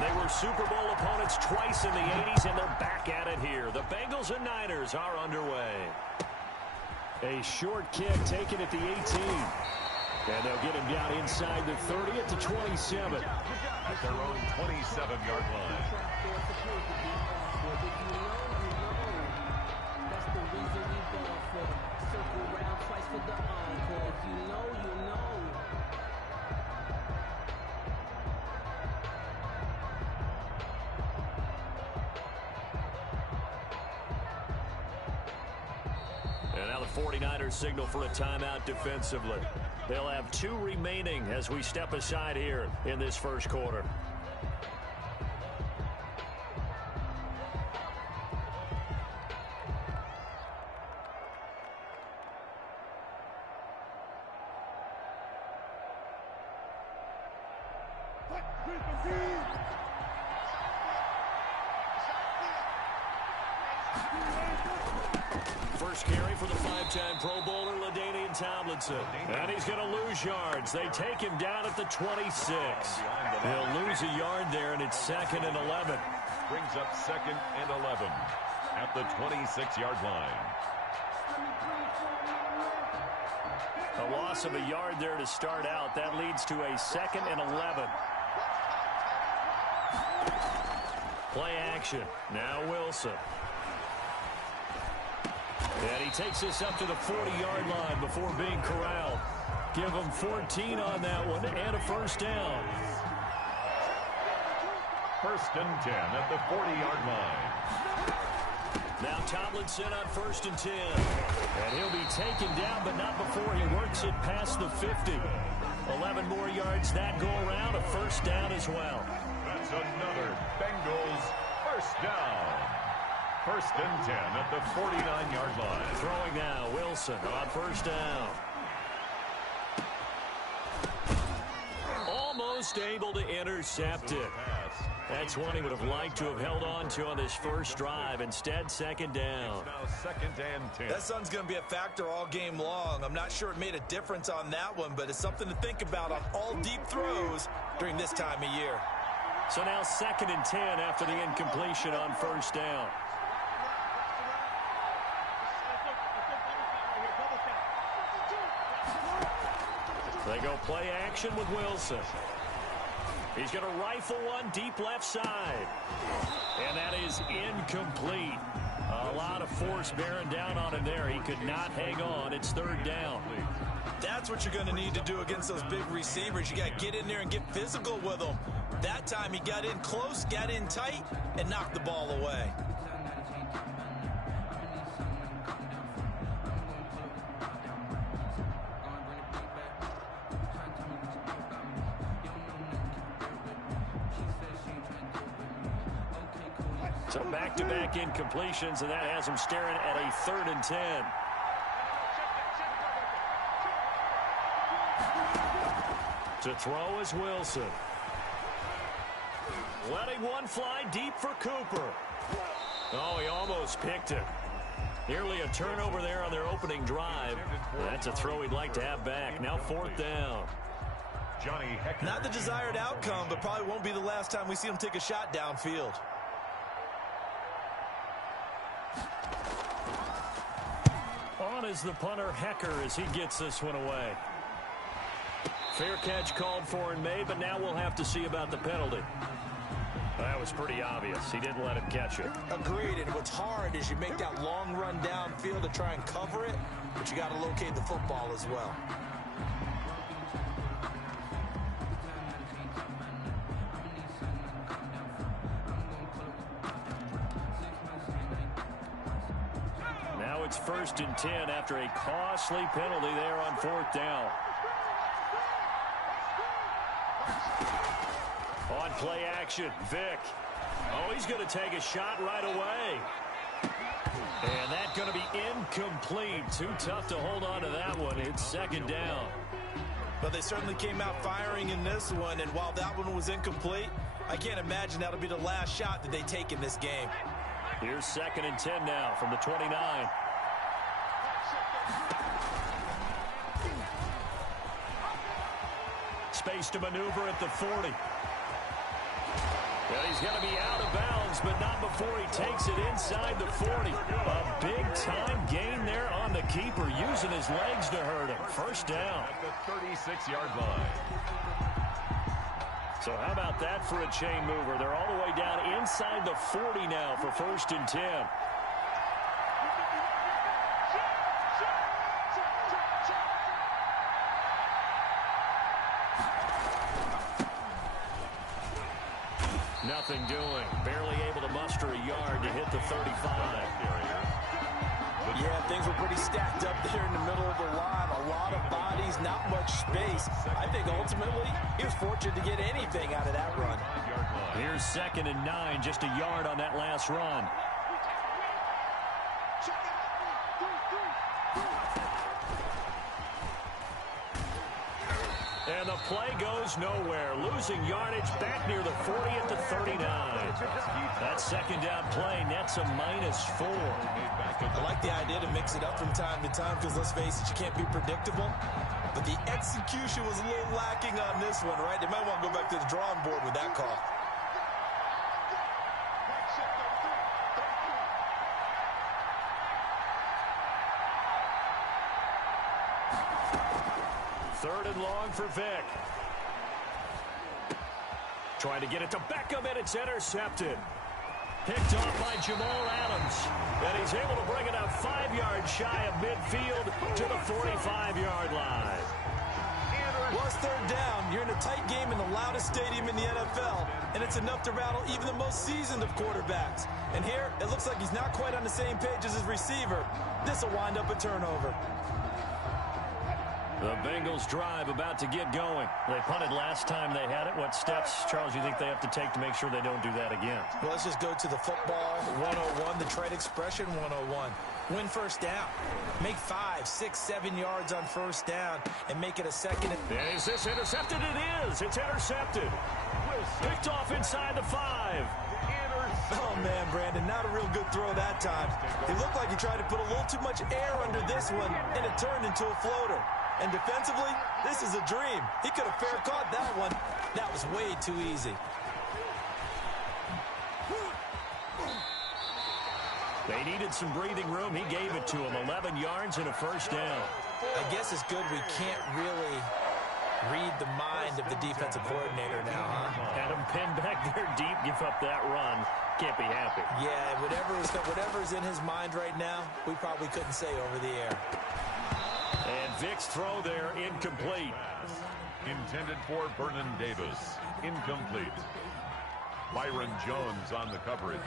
They were Super Bowl opponents twice in the 80s, and they're back at it here. The Bengals and Niners are underway. A short kick taken at the 18. And they'll get him down inside the 30 at the 27. At their own 27-yard line. That's the reason we ball for. Circle round twice for the encore. If you know, you know. And now the 49ers signal for a timeout defensively. They'll have 2 remaining as we step aside here in this first quarter. First carry for the 5-time Pro Bowler, LaDainian Tomlinson. And he's going to lose yards. They take him down at the 26. He'll lose a yard there, and it's 2nd and 11. Brings up 2nd and 11 at the 26-yard line. A loss of a yard there to start out. That leads to a 2nd and 11. Play action. Now Wilson. And he takes this up to the 40-yard line before being corralled. Give him 14 on that one and a first down. 1st and 10 at the 40-yard line. Now Tomlinson on 1st and 10. And he'll be taken down, but not before he works it past the 50. 11 more yards that go around, a first down as well. That's another Bengals first down. 1st and 10 at the 49-yard line. Throwing now, Wilson on first down. Almost able to intercept it. That's one he would have liked to have held on to on this first drive. Instead, 2nd down. It's now 2nd and 10. That sun's going to be a factor all game long. I'm not sure it made a difference on that one, but it's something to think about on all deep throws during this time of year. So now 2nd and 10 after the incompletion on first down. They go play action with Wilson. He's going to rifle one deep left side. And that is incomplete. A lot of force bearing down on him there. He could not hang on. It's 3rd down. That's what you're going to need to do against those big receivers. You got to get in there and get physical with them. That time he got in close, got in tight, and knocked the ball away. So back-to-back incompletions, and that has him staring at a 3rd and 10. To throw is Wilson. Letting one fly deep for Cooper. Oh, he almost picked it. Nearly a turnover there on their opening drive. That's a throw he'd like to have back. Now 4th down. Not the desired outcome, but probably won't be the last time we see him take a shot downfield. On is the punter, Hecker, as he gets this one away. Fair catch called for and made, but now we'll have to see about the penalty. That was pretty obvious. He didn't let him catch it. Agreed, and what's hard is you make that long run downfield to try and cover it, but you got to locate the football as well. Now it's 1st and 10 after a costly penalty there on 4th down. On play action, Vick. Oh, he's going to take a shot right away. And that's going to be incomplete. Too tough to hold on to that one. It's 2nd down. But they certainly came out firing in this one, and while that one was incomplete, I can't imagine that'll be the last shot that they take in this game. Here's 2nd and 10 now from the 29. Space to maneuver at the 40. And he's going to be out of bounds, but not before he takes it inside the 40. A big-time gain there on the keeper, using his legs to hurt him. First down. At the 36-yard line. So how about that for a chain mover? They're all the way down inside the 40 now for 1st and 10. Nothing doing. Barely able to muster a yard to hit the 35. Yeah, things were pretty stacked up there in the middle of the line. A lot of bodies, not much space. I think ultimately he was fortunate to get anything out of that run. Here's 2nd and 9, just a yard on that last run. And the play goes nowhere. Losing yardage back near the 40 at the 39. That 2nd down play nets a -4. I like the idea to mix it up from time to time because, let's face it, you can't be predictable. But the execution was a little lacking on this one, right? They might want to go back to the drawing board with that call. Third and long for Vick. Trying to get it to Beckham, and it's intercepted. Picked off by Jamal Adams. And he's able to bring it out 5 yards shy of midfield to the 45-yard line. Well, it's 3rd down. You're in a tight game in the loudest stadium in the NFL, and it's enough to rattle even the most seasoned of quarterbacks. And here, it looks like he's not quite on the same page as his receiver. This will wind up a turnover. The Bengals drive about to get going. They punted last time they had it. What steps, Charles, do you think they have to take to make sure they don't do that again? Well, let's just go to the football 101, the trade expression 101. Win 1st down. Make 5, 6, 7 yards on 1st down and make it a 2nd. And is this intercepted? It is. It's intercepted. Picked off inside the 5. Oh, man, Brandon, not a real good throw that time. It looked like he tried to put a little too much air under this one, and it turned into a floater. And defensively, this is a dream. He could have fair caught that one. That was way too easy. They needed some breathing room. He gave it to him. 11 yards and a 1st down. I guess it's good we can't really read the mind of the defensive coordinator now, huh? Had him pinned back there deep, give up that run. Can't be happy. Yeah, whatever's in his mind right now, we probably couldn't say over the air. And Vick's throw there, incomplete. Intended for Vernon Davis. Incomplete. Byron Jones on the coverage.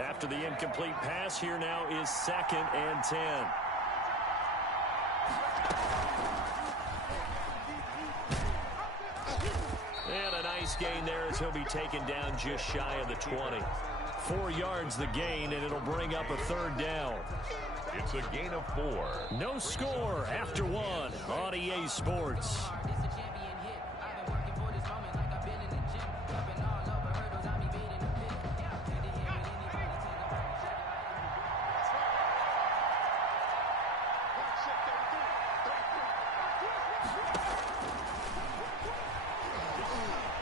After the incomplete pass, here now is 2nd and 10. And a nice gain there as he'll be taken down just shy of the 20. 4 yards the gain, and it'll bring up a 3rd down. It's a gain of 4. No score after 1 on EA Sports.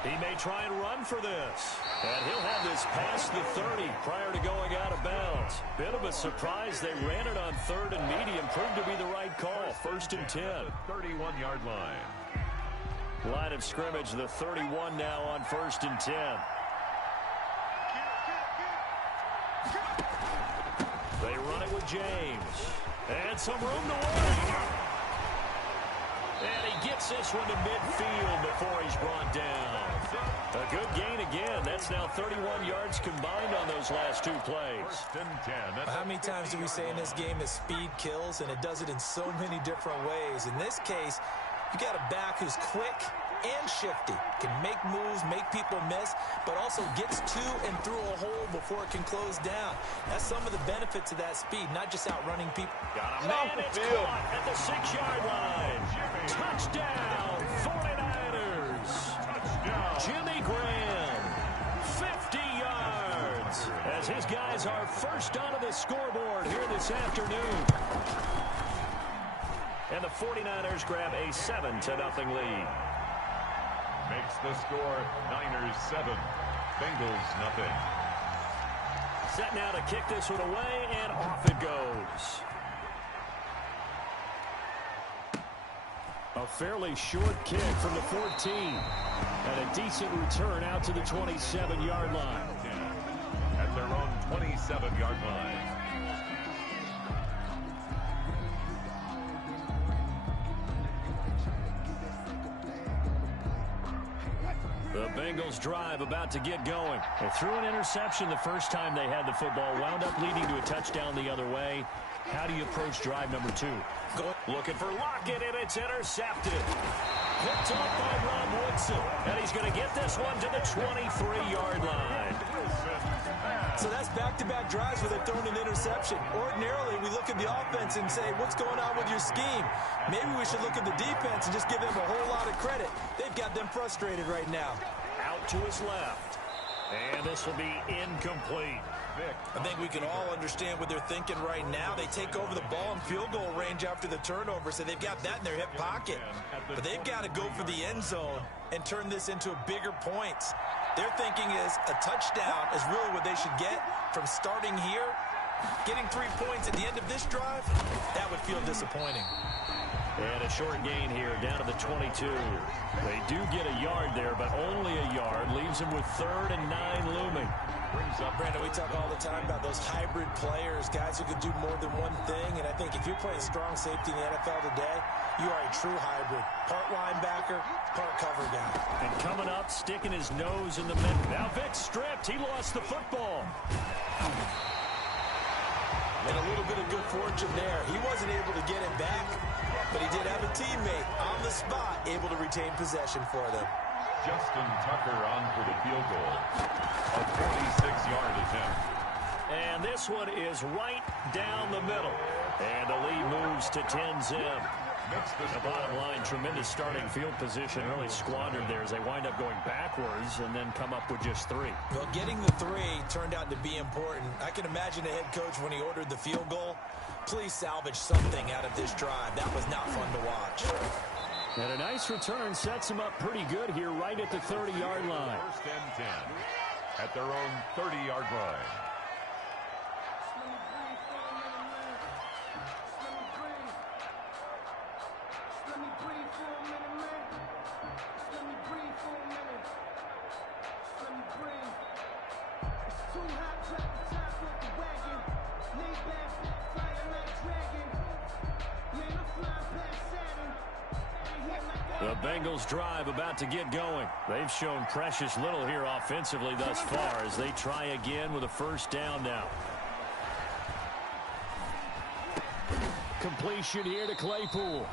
He may try and run for this. And he'll have this past the 30 prior to going out of bounds. Bit of a surprise. They ran it on 3rd and medium. Proved to be the right call. 1st and 10. 31-yard line. Line of scrimmage, the 31 now on 1st and 10. They run it with James. And some room to work. And he gets this one to midfield before he's brought down. A good gain again. That's now 31 yards combined on those last 2 plays. 1st and 10. How many times do we say in this game that speed kills, and it does it in so many different ways? In this case, you got a back who's quick and shifty, can make moves, make people miss, but also gets to and through a hole before it can close down. That's some of the benefits of that speed, not just outrunning people. Got a man, it's caught at the 6-yard line. Touchdown, 49ers. Jimmy Graham, 50 yards, as his guys are first onto the scoreboard here this afternoon. And the 49ers grab a 7-0 lead. Makes the score Niners 7, Bengals nothing. Set now to kick this one away, and off it goes. A fairly short kick from the 14. And a decent return out to the 27-yard line. At their own 27-yard line. The Bengals drive about to get going. They threw an interception the first time they had the football, wound up leading to a touchdown the other way. How do you approach drive number 2? Looking for Lockett, and it's intercepted. Picked off by Rob Woodson, and he's going to get this one to the 23-yard line. So that's back-to-back drives where they've thrown an interception. Ordinarily, we look at the offense and say, what's going on with your scheme? Maybe we should look at the defense and just give them a whole lot of credit. They've got them frustrated right now. Out to his left. And this will be incomplete. I think we can all understand what they're thinking right now. They take over the ball in field goal range after the turnover, so they've got that in their hip pocket. But they've got to go for the end zone and turn this into bigger points. Their thinking is a touchdown is really what they should get from starting here. Getting 3 points at the end of this drive, that would feel disappointing. And a short gain here down to the 22. They do get a yard there, but only a yard. Leaves them with 3rd and 9 looming. Brandon, we talk all the time about those hybrid players, guys who can do more than one thing. And I think if you're playing strong safety in the NFL today, you are a true hybrid. Part linebacker, part cover guy. And coming up, sticking his nose in the middle. Now Vic stripped. He lost the football. And a little bit of good fortune there. He wasn't able to get it back, but he did have a teammate on the spot able to retain possession for them. Justin Tucker on for the field goal. A 46-yard attempt. And this one is right down the middle. And the lead moves to 10-zip. The bottom line, tremendous starting field position, really squandered there as they wind up going backwards and then come up with just 3. Well, getting the 3 turned out to be important. I can imagine the head coach when he ordered the field goal. Please salvage something out of this drive. That was not fun to watch. And a nice return sets them up pretty good here right at the 30-yard line. 1st and 10 at their own 30-yard line. The Bengals drive about to get going. They've shown precious little here offensively thus far as they try again with a 1st down now. Completion here to Claypool.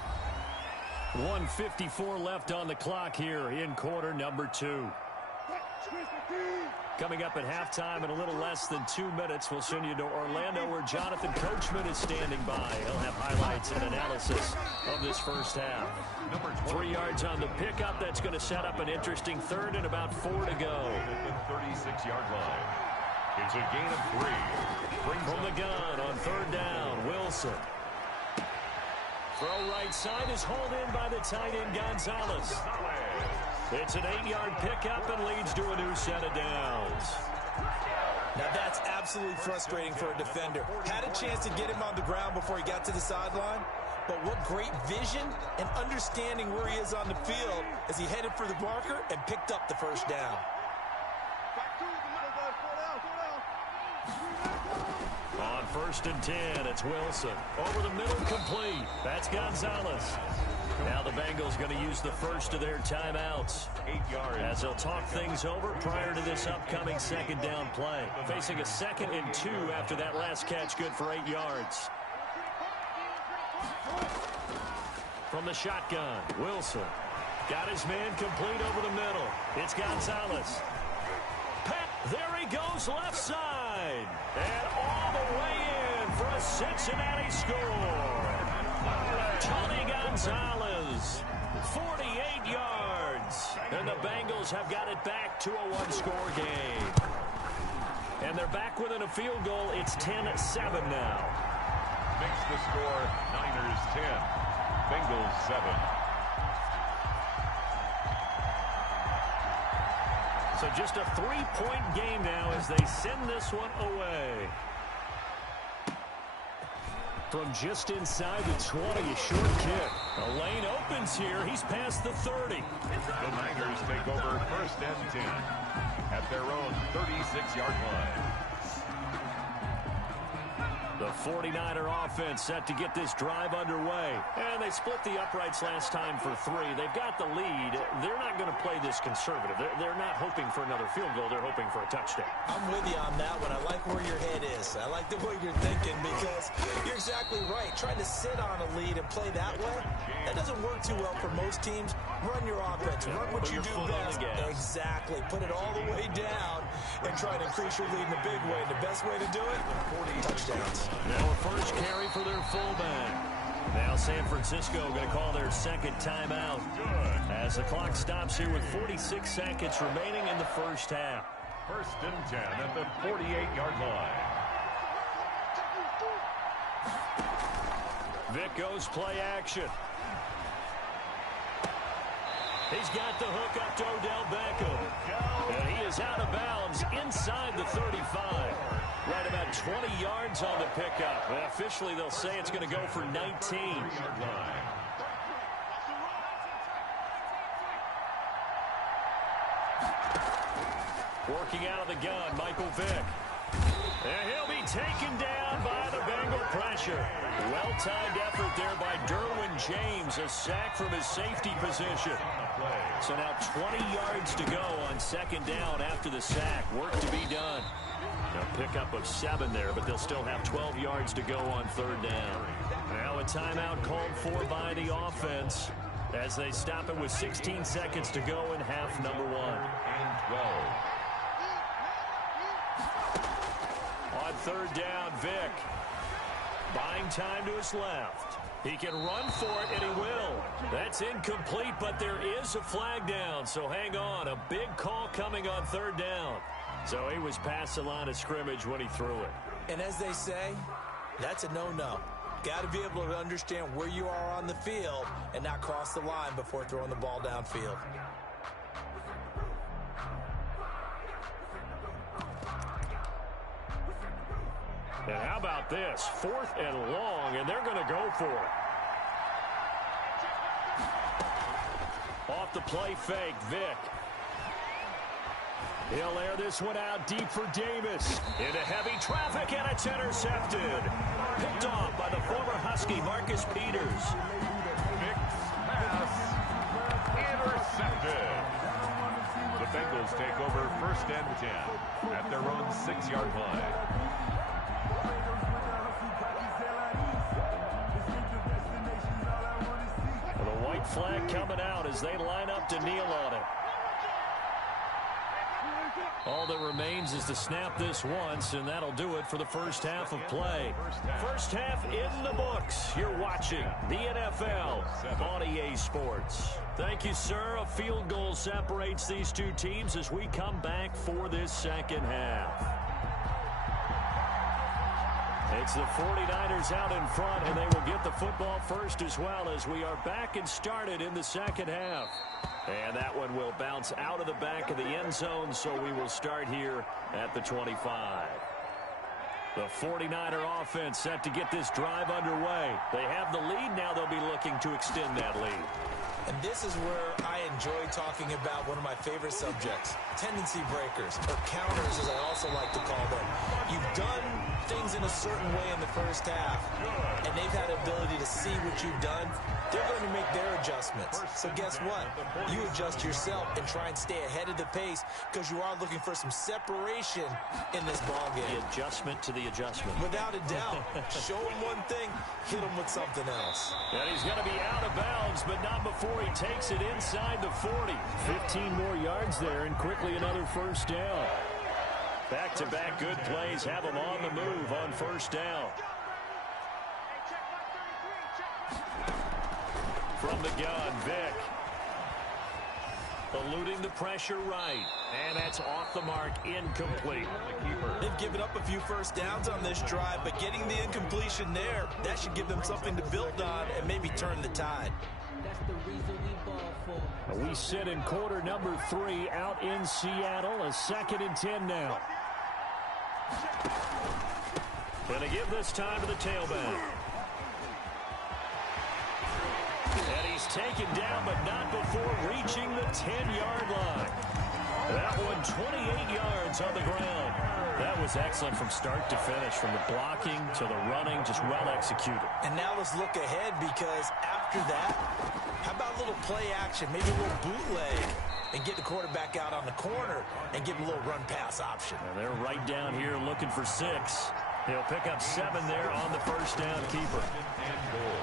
1:54 left on the clock here in quarter number 2. Coming up at halftime in a little less than 2 minutes, we'll send you to Orlando where Jonathan Coachman is standing by. He'll have highlights and analysis of this first half. 3 yards on the pickup. That's going to set up an interesting 3rd and about 4 to go. At the 36-yard line. It's a gain of 3. From the gun on 3rd down, Wilson. Throw right side is hauled in by the tight end Gonzalez. It's an 8-yard pickup and leads to a new set of downs. Now that's absolutely frustrating for a defender. Had a chance to get him on the ground before he got to the sideline, but what great vision and understanding where he is on the field as he headed for the marker and picked up the 1st down. On 1st and 10, it's Wilson. Over the middle, complete. That's Gonzalez. Now the Bengals going to use the first of their timeouts 8 yards as they'll talk things over prior to this upcoming 2nd down play. Facing a 2nd and 2 after that last catch, good for 8 yards. From the shotgun, Wilson got his man complete over the middle. It's Gonzalez. There he goes left side. And all the way in for a Cincinnati score. Tony Gonzalez, 48 yards. And the Bengals have got it back to a 1-score game. And they're back within a field goal. It's 10-7 now. makes the score Niners 10, Bengals 7. So just a 3-point game now as they send this one away. From just inside the 20, a short kick. A lane opens here. He's past the 30. The Niners take over 1st and 10 at their own 36-yard line. The 49er offense set to get this drive underway. And they split the uprights last time for 3. They've got the lead. They're not going to play this conservative. They're not hoping for another field goal. They're hoping for a touchdown. I'm with you on that one. I like where your head is. I like the way you're thinking because you're exactly right. Trying to sit on a lead and play that way, that doesn't work too well for most teams. Run your offense. Run what you do best. Exactly. Put it all the way down and try to increase your lead in a big way. And the best way to do it, touchdowns. Now a first carry for their fullback. Now San Francisco going to call their second timeout as the clock stops here with 46 seconds remaining in the first half. 1st and 10 at the 48-yard line. Vic goes play action. He's got the hook up to Odell Beckham. And he is out of bounds inside the 35. Right about 20 yards on the pickup. And officially, they'll say it's going to go for 19. Working out of the gun, Michael Vick. And he'll be taken down by the Bengal pressure. Well-timed effort there by Derwin James. A sack from his safety position. So now 20 yards to go on 2nd down after the sack. Work to be done. A pickup of 7 there, but they'll still have 12 yards to go on 3rd down. Now a timeout called for by the offense as they stop it with 16 seconds to go in half number 1. And 12. On 3rd down, Vic. Buying time to his left. He can run for it, and he will. That's incomplete, but there is a flag down, so hang on. A big call coming on 3rd down. So he was past the line of scrimmage when he threw it. And as they say, that's a no-no. Got to be able to understand where you are on the field and not cross the line before throwing the ball downfield. And how about this? 4th and long, and they're going to go for it. Off the play fake, Vic. He'll air this one out deep for Davis. Into heavy traffic, and it's intercepted. Picked off by the former Husky, Marcus Peters. Vic's pass intercepted. The Bengals take over 1st and 10 at their own 6-yard line. The white flag coming out as they line up to kneel on it. All that remains is to snap this once, and that'll do it for the first half of play. First half in the books. You're watching the NFL on EA Sports. Thank you, sir. A field goal separates these two teams as we come back for this second half. It's the 49ers out in front, and they will get the football first as well as we are back and started in the second half. And that one will bounce out of the back of the end zone, so we will start here at the 25. The 49er offense set to get this drive underway. They have the lead. Now they'll be looking to extend that lead. And this is where I enjoy talking about one of my favorite subjects, tendency breakers, or counters as I also like to call them. You've done things in a certain way in the first half, and they've had the ability to see what you've done. They're going to make their adjustments. So guess what? You adjust yourself and try and stay ahead of the pace because you are looking for some separation in this ballgame. The adjustment to the adjustment. Without a doubt. Show him one thing, hit him with something else. And he's going to be out of bounds, but not before he takes it inside the 40. 15 more yards there, and quickly another first down. Back-to-back good plays have him on the move on first down. From the gun, Vic. Eluding the pressure right. And that's off the mark, incomplete. They've given up a few first downs on this drive, but getting the incompletion there, that should give them something to build on and maybe turn the tide. That's the reason we ball for. We sit in quarter number 3 out in Seattle. A 2nd and 10 now. Gonna give this time to the tailback. And he's taken down, but not before reaching the 10-yard line. That one 28 yards on the ground. That was excellent from start to finish, from the blocking to the running, just well executed. And now let's look ahead, because after that, how about a little play action, maybe a little bootleg, and get the quarterback out on the corner and give him a little run-pass option. And they're right down here looking for 6. He'll pick up 7 there on the first down keeper. And goal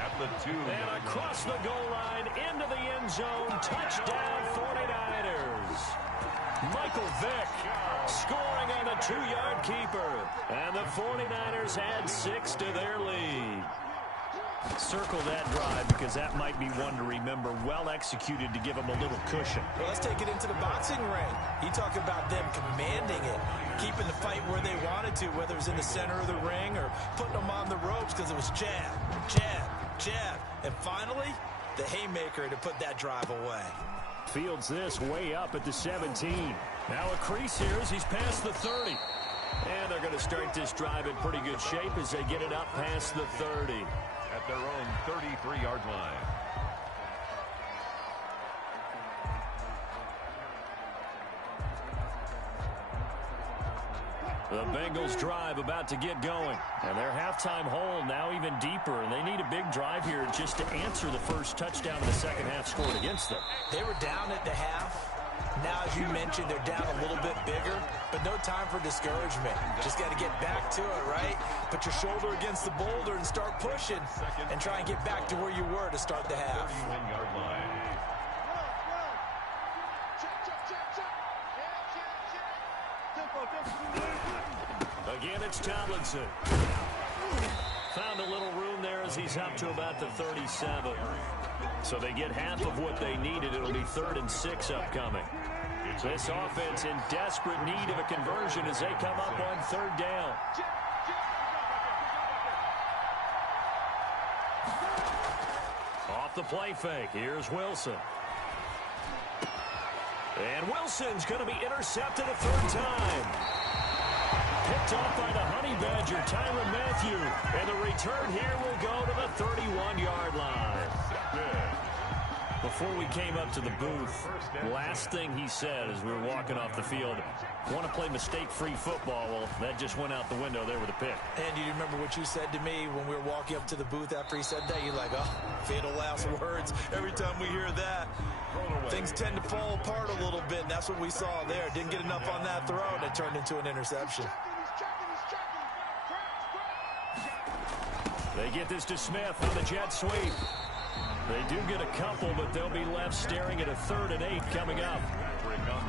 at the 2. And across the goal line, into the end zone, touchdown 49ers. Michael Vick scoring on the 2-yard keeper. And the 49ers add 6 to their lead. Circle that drive, because that might be one to remember. Well executed to give them a little cushion. Well, let's take it into the boxing ring. You talk about them commanding it, keeping the fight where they wanted to, whether it was in the center of the ring or putting them on the ropes, because it was jab, jab, jab. And finally, the haymaker to put that drive away. Fields this way up at the 17. Now a crease here as he's past the 30. And they're going to start this drive in pretty good shape as they get it up past the 30. At their own 33-yard line. The Bengals drive about to get going. And their halftime hole now even deeper. And they need a big drive here just to answer the first touchdown in the second half scored against them. They were down at the half. Now, as you mentioned, they're down a little bit bigger, but no time for discouragement. Just got to get back to it, right? Put your shoulder against the boulder and start pushing and try and get back to where you were to start the half. 31-yard line. Again, it's Tomlinson. Found a little room there as he's up to about the 37. So they get half of what they needed. It'll be 3rd and 6 upcoming. This offense in desperate need of a conversion as they come up on 3rd down. Off the play fake. Here's Wilson. And Wilson's going to be intercepted a 3rd time. Picked off by the Honey Badger, Tyrann Mathieu. And the return here will go to the 31-yard line. Before we came up to the booth, last thing he said as we were walking off the field, want to play mistake-free football. Well, that just went out the window there with a pick. And do you remember what you said to me when we were walking up to the booth after he said that? You're like, oh, fatal last words. Every time we hear that, things tend to fall apart a little bit, and that's what we saw there. Didn't get enough on that throw, and it turned into an interception. They get this to Smith on the jet sweep. They do get a couple, but they'll be left staring at a 3rd and 8 coming up.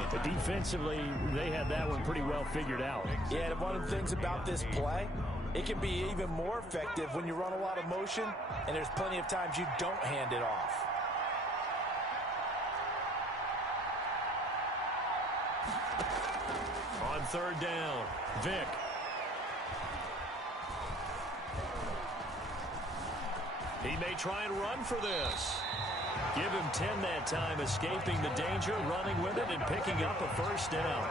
But defensively, they had that one pretty well figured out. Yeah, and one of the things about this play, it can be even more effective when you run a lot of motion, and there's plenty of times you don't hand it off. On 3rd down, Vick. He may try and run for this. Give him 10 that time, escaping the danger, running with it, and picking up a 1st down.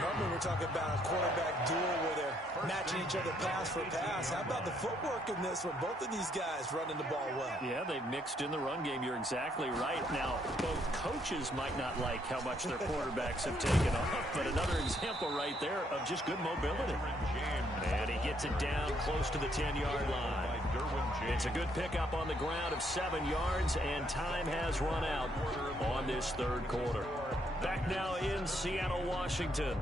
Normally we're talking about a quarterback duel where they're matching each other pass for pass. How about the footwork in this one? Both of these guys running the ball well. Yeah, they've mixed in the run game. You're exactly right. Now, both coaches might not like how much their quarterbacks have taken off, but another example right there of just good mobility. And he gets it down close to the 10-yard line. It's a good pickup on the ground of 7 yards, and time has run out on this 3rd quarter. Back now in Seattle, Washington.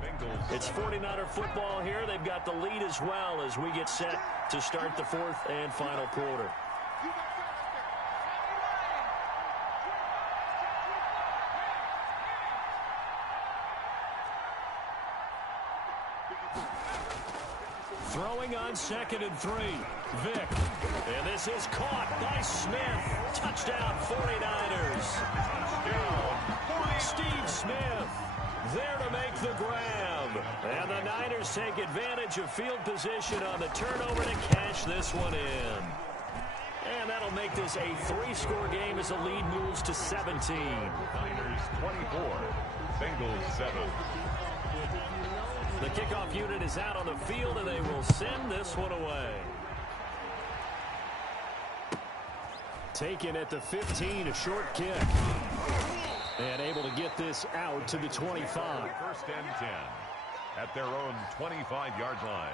It's 49er football here. They've got the lead as well as we get set to start the 4th and final quarter. Throwing on 2nd and 3. Vick. And this is caught by Smith. Touchdown 49ers. Touchdown 49ers. Steve Smith there to make the grab. And the Niners take advantage of field position on the turnover to cash this one in. And that'll make this a 3-score game as the lead moves to 17. Niners 24, Bengals 7. The kickoff unit is out on the field, and they will send this one away. Taken at the 15, a short kick. And able to get this out to the 25. First and 10 at their own 25-yard line.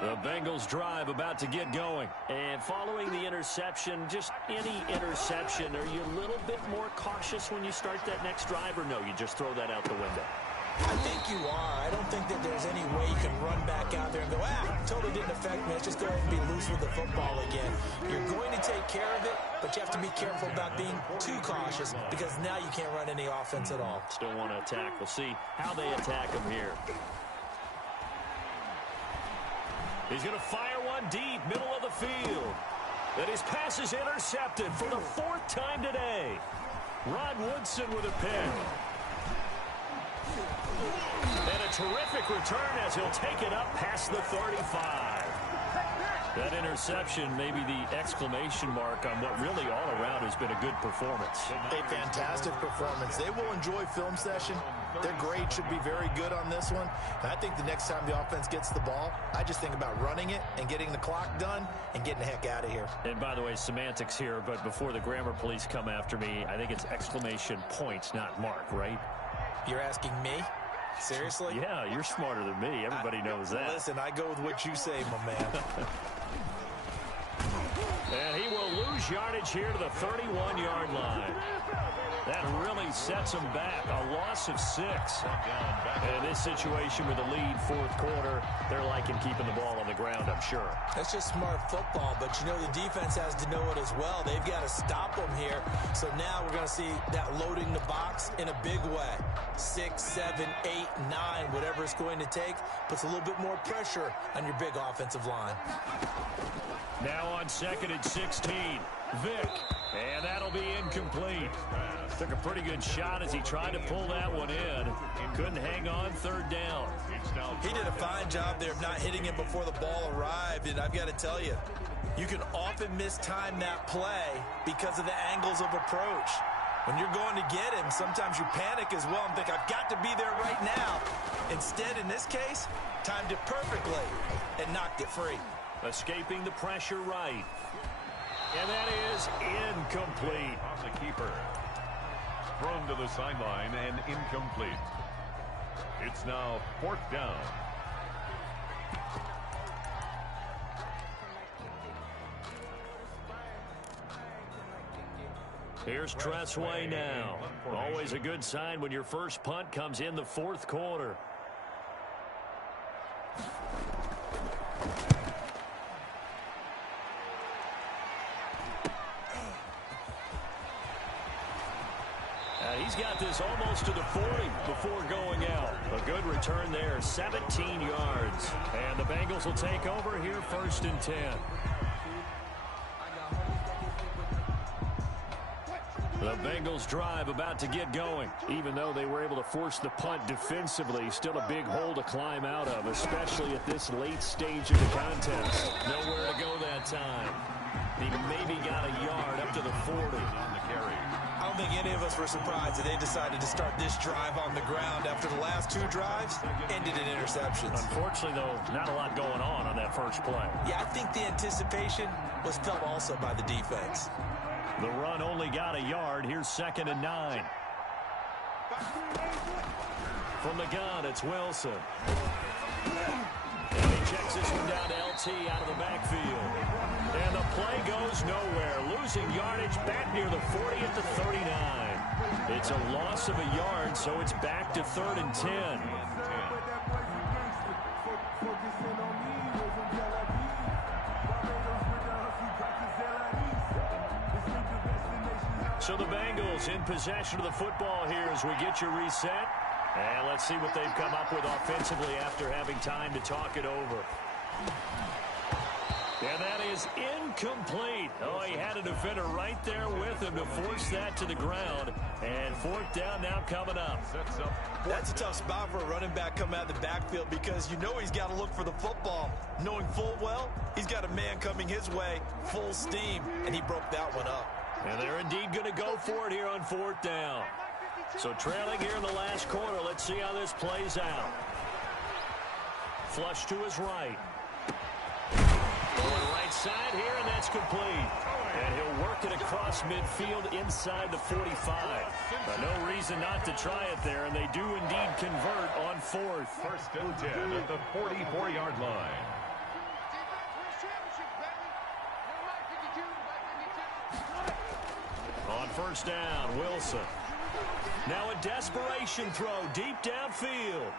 The Bengals drive about to get going. And following the interception, just any interception, are you a little bit more cautious when you start that next drive, or no, you just throw that out the window? I think you are. I don't think that there's any way you can run back out there and go, totally didn't affect me. Let's just go ahead and be loose with the football again. You're going to take care of it, but you have to be careful about being too cautious because now you can't run any offense at all. Still want to attack. We'll see how they attack him here. He's going to fire one deep, middle of the field. And his pass is intercepted for the 4th time today. Rod Woodson with a pick. And a terrific return as he'll take it up past the 35. That interception may be the exclamation mark on what really all around has been a good performance. A fantastic performance. They will enjoy film session. Their grade should be very good on this one. And I think the next time the offense gets the ball, I just think about running it and getting the clock done and getting the heck out of here. And by the way, semantics here, but before the grammar police come after me, I think it's exclamation points, not mark, right? You're asking me? Seriously? Yeah, you're smarter than me. Everybody knows that. Listen, I go with what you say, my man. And he will lose yardage here to the 31-yard line. That really sets him back. A loss of 6. And in this situation with the lead 4th quarter, they're liking keeping the ball on the ground, I'm sure. That's just smart football, but you know the defense has to know it as well. They've got to stop them here. So now we're going to see that loading the box in a big way. 6, 7, 8, 9, whatever it's going to take, puts a little bit more pressure on your big offensive line. Now on 2nd and 16, Vick, and that'll be incomplete. Took a pretty good shot as he tried to pull that one in. Couldn't hang on 3rd down. He did a fine job there of not hitting him before the ball arrived, and I've got to tell you, you can often mistime that play because of the angles of approach. When you're going to get him, sometimes you panic as well and think, I've got to be there right now. Instead, in this case, timed it perfectly and knocked it free. Escaping the pressure right. And that is incomplete. On the keeper. Thrown to the sideline and incomplete. It's now 4th down. Here's Tressway now. Always a good sign when your first punt comes in the 4th quarter. He's got this almost to the 40 before going out. A good return there, 17 yards. And the Bengals will take over here 1st and 10. The Bengals drive about to get going. Even though they were able to force the punt defensively, still a big hole to climb out of, especially at this late stage of the contest. Nowhere to go that time. He maybe got a yard up to the 40 on the carry. I don't think any of us were surprised that they decided to start this drive on the ground after the last 2 drives ended in interceptions. Unfortunately, though, not a lot going on that first play. Yeah, I think the anticipation was felt also by the defense. The run only got a yard. Here's 2nd and 9. From the gun, it's Wilson. And he checks this one down to LT out of the backfield. And the play goes nowhere. Losing yardage back near the 40 at the 39. It's a loss of a yard, so it's back to 3rd and 10. So the Bengals in possession of the football here as we get you reset. And let's see what they've come up with offensively after having time to talk it over. And that is incomplete. Oh, he had a defender right there with him to force that to the ground. And fourth down now coming up. That's a tough spot for a running back coming out of the backfield because you know he's got to look for the football. Knowing full well, he's got a man coming his way, full steam, and he broke that one up. And they're indeed going to go for it here on fourth down. So trailing here in the last quarter, let's see how this plays out. Flush to his right. Going right side here, and that's complete. And he'll work it across midfield inside the 45. No reason not to try it there, and they do indeed convert on fourth. First and 10 at the 44-yard line. On first down, Wilson. Now a desperation throw deep downfield.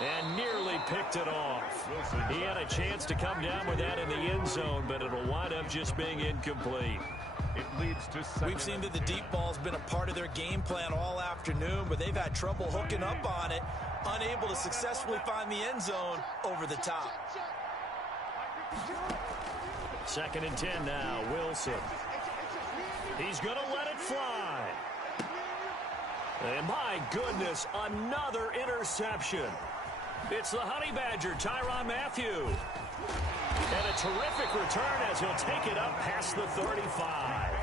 And nearly picked it off. He had a chance to come down with that in the end zone, but it'll wind up just being incomplete. It leads to second. We've seen that the deep ball's been a part of their game plan all afternoon, but they've had trouble hooking up on it, unable to successfully find the end zone over the top. Second and 10 now, Wilson. He's going to let it fly. And my goodness, another interception. It's the Honey Badger, Tyrann Mathieu. And a terrific return as he'll take it up past the 35.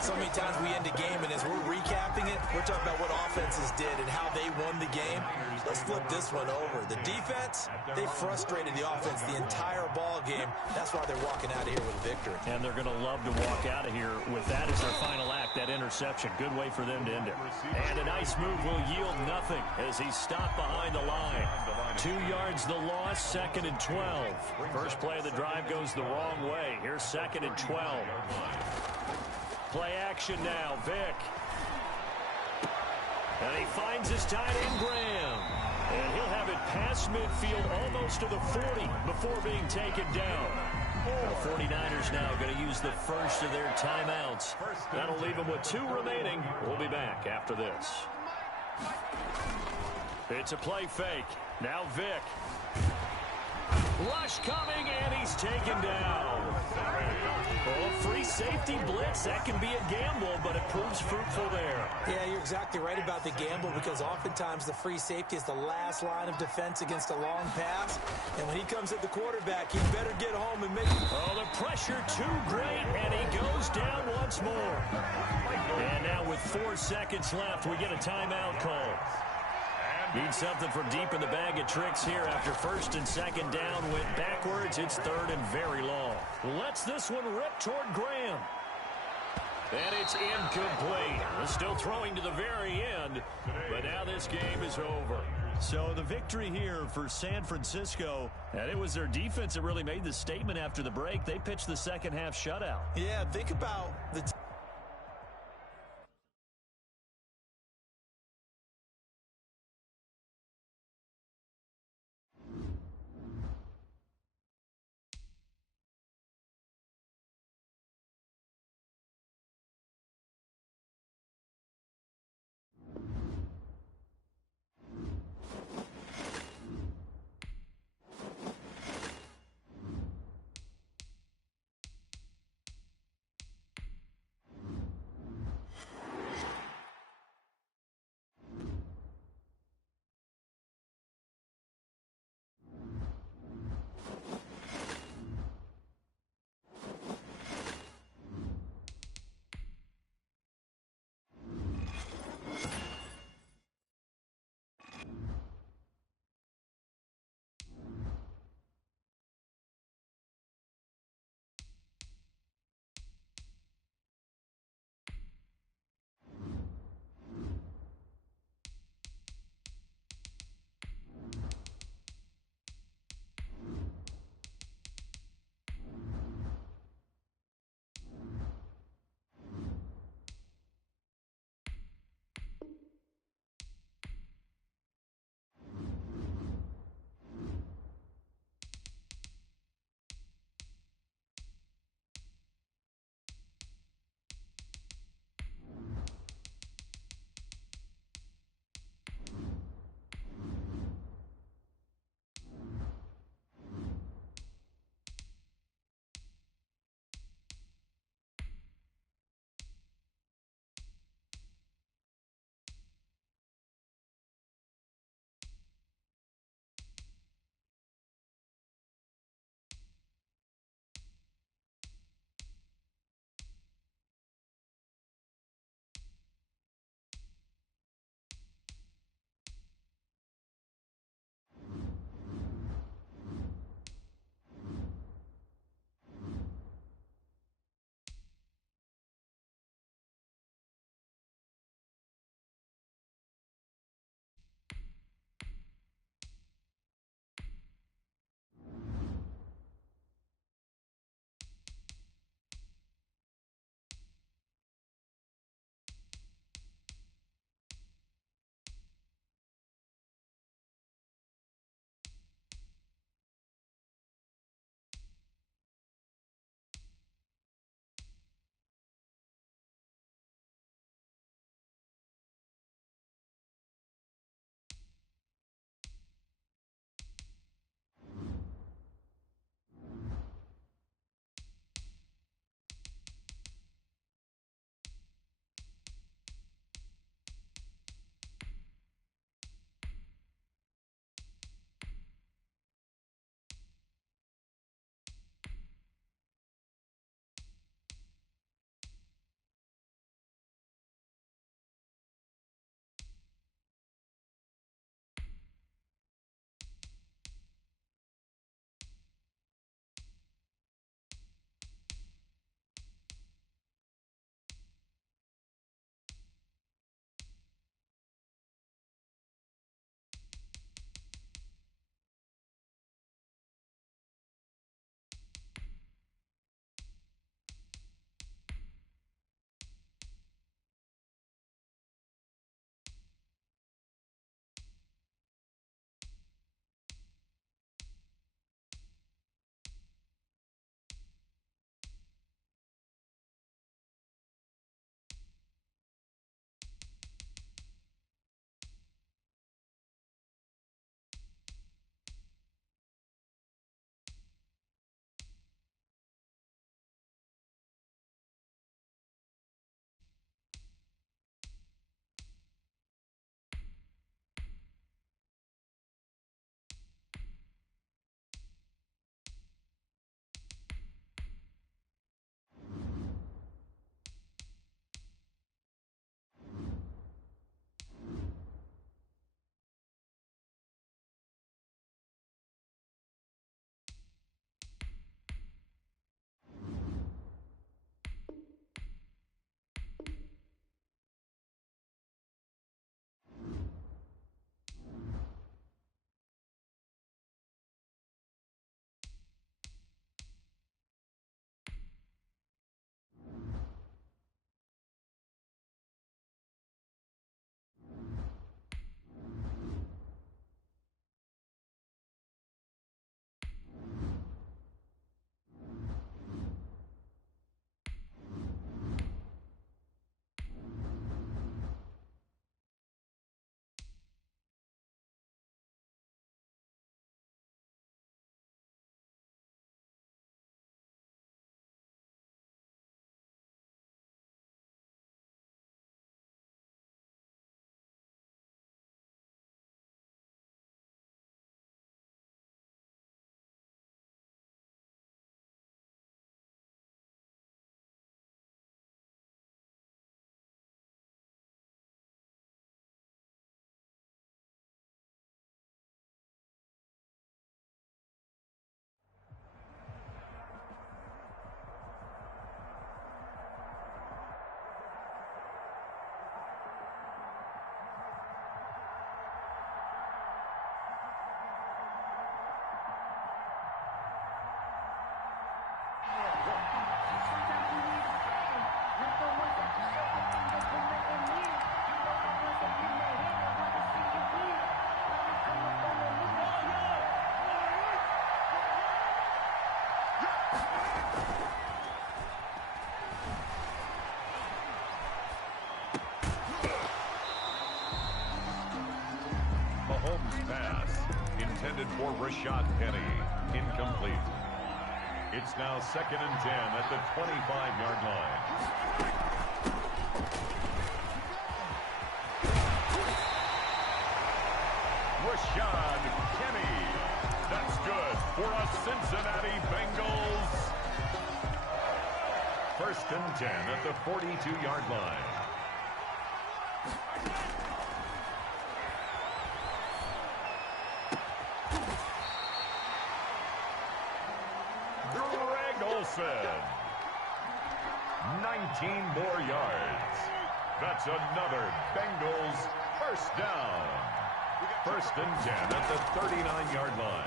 So many times we end a game, and as we're recapping it, we're talking about what offenses did and how they won the game. Let's flip this one over. The defense, they frustrated the offense the entire ball game. That's why they're walking out of here with a victory. And they're going to love to walk out of here with that as their final act, that interception. Good way for them to end it. And a nice move will yield nothing as he's stopped behind the line. 2 yards the loss, second and 12. First play of the drive goes the wrong way. Here's second and 12. Play action now, Vick. And he finds his tight end, Graham. And he'll have it past midfield almost to the 40 before being taken down. The 49ers now going to use the first of their timeouts. That'll leave them with 2 remaining. We'll be back after this. It's a play fake. Now Vick. Rush coming, and he's taken down. Oh, free safety blitz. That can be a gamble, but it proves fruitful there. Yeah, you're exactly right about the gamble because oftentimes the free safety is the last line of defense against a long pass. And when he comes at the quarterback, he better get home and make it. Oh, the pressure too great, and he goes down once more. And now with 4 seconds left, we get a timeout call. Need something from deep in the bag of tricks here after first and second down went backwards. It's third and very long. Lets this one rip toward Graham. And it's incomplete. Still throwing to the very end, but now this game is over. So the victory here for San Francisco, and it was their defense that really made the statement after the break. They pitched the second half shutout. Yeah, think about the intended for Rashad Penny. Incomplete. It's now 2nd and 10 at the 25-yard line. Rashad Penny. That's good for a Cincinnati Bengals. 1st and 10 at the 42-yard line. Olsen. 19 more yards. That's another Bengals first down. 1st and 10 at the 39-yard line.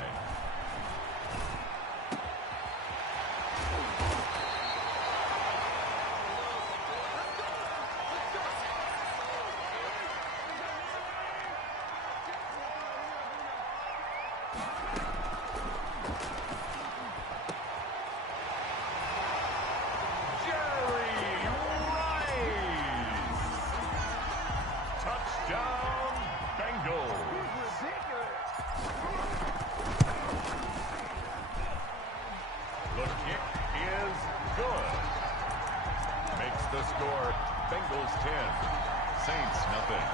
The score, Bengals 10, Saints nothing.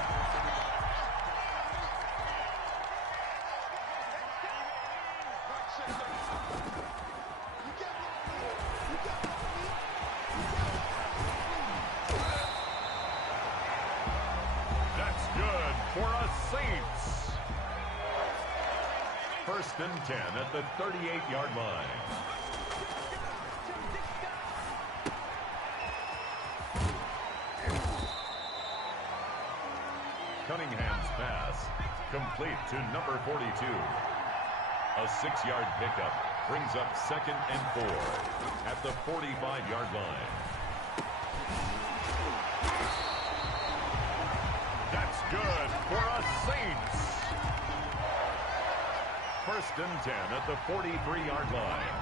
That's good for us Saints. 1st and 10 at the 38-yard line. Cunningham's pass, complete to number 42. A 6-yard pickup brings up 2nd and 4 at the 45-yard line. That's good for us Saints. 1st and 10 at the 43-yard line.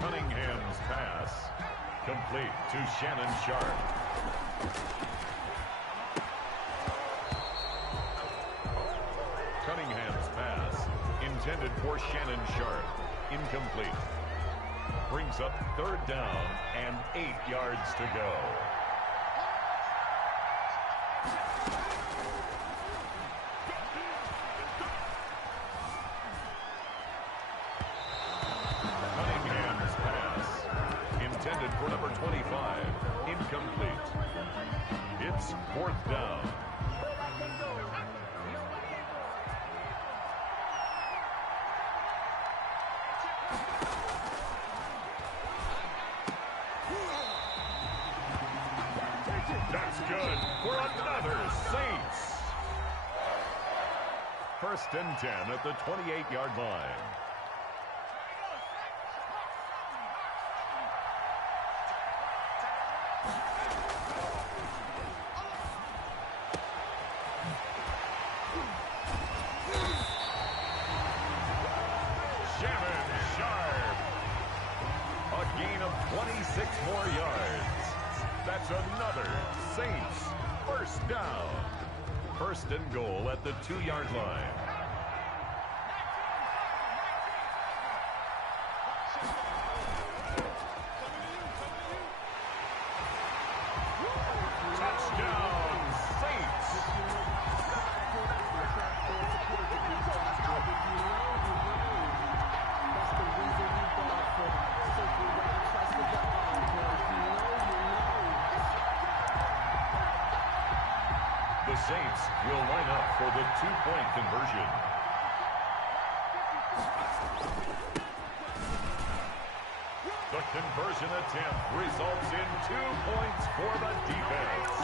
Cunningham's pass, complete to Shannon Sharp. Cunningham's pass, intended for Shannon Sharp, incomplete. Brings up 3rd down and 8 yards to go. Intended for number 25, incomplete. It's 4th down. That's good for another Saints. 1st and 10 at the 28-yard line. Shannon Sharp. A gain of 26 more yards. That's another Saints first down. 1st and goal at the 2-yard line. Touchdown, Saints. The Saints will line up for the 2-point conversion. The conversion attempt results in 2 points for the defense.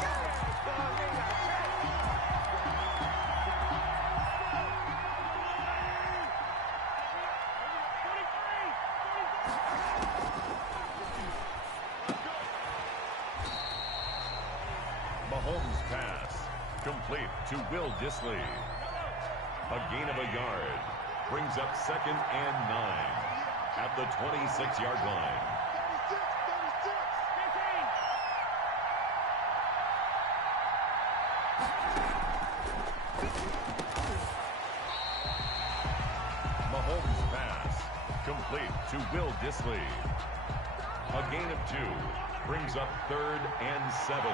Mahomes' pass, complete to Will Dissly. A gain of a yard brings up 2nd and 9 at the 26-yard line. incomplete to Will Dissly. A gain of 2 brings up 3rd and 7.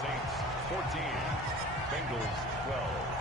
Saints 14, Bengals 12.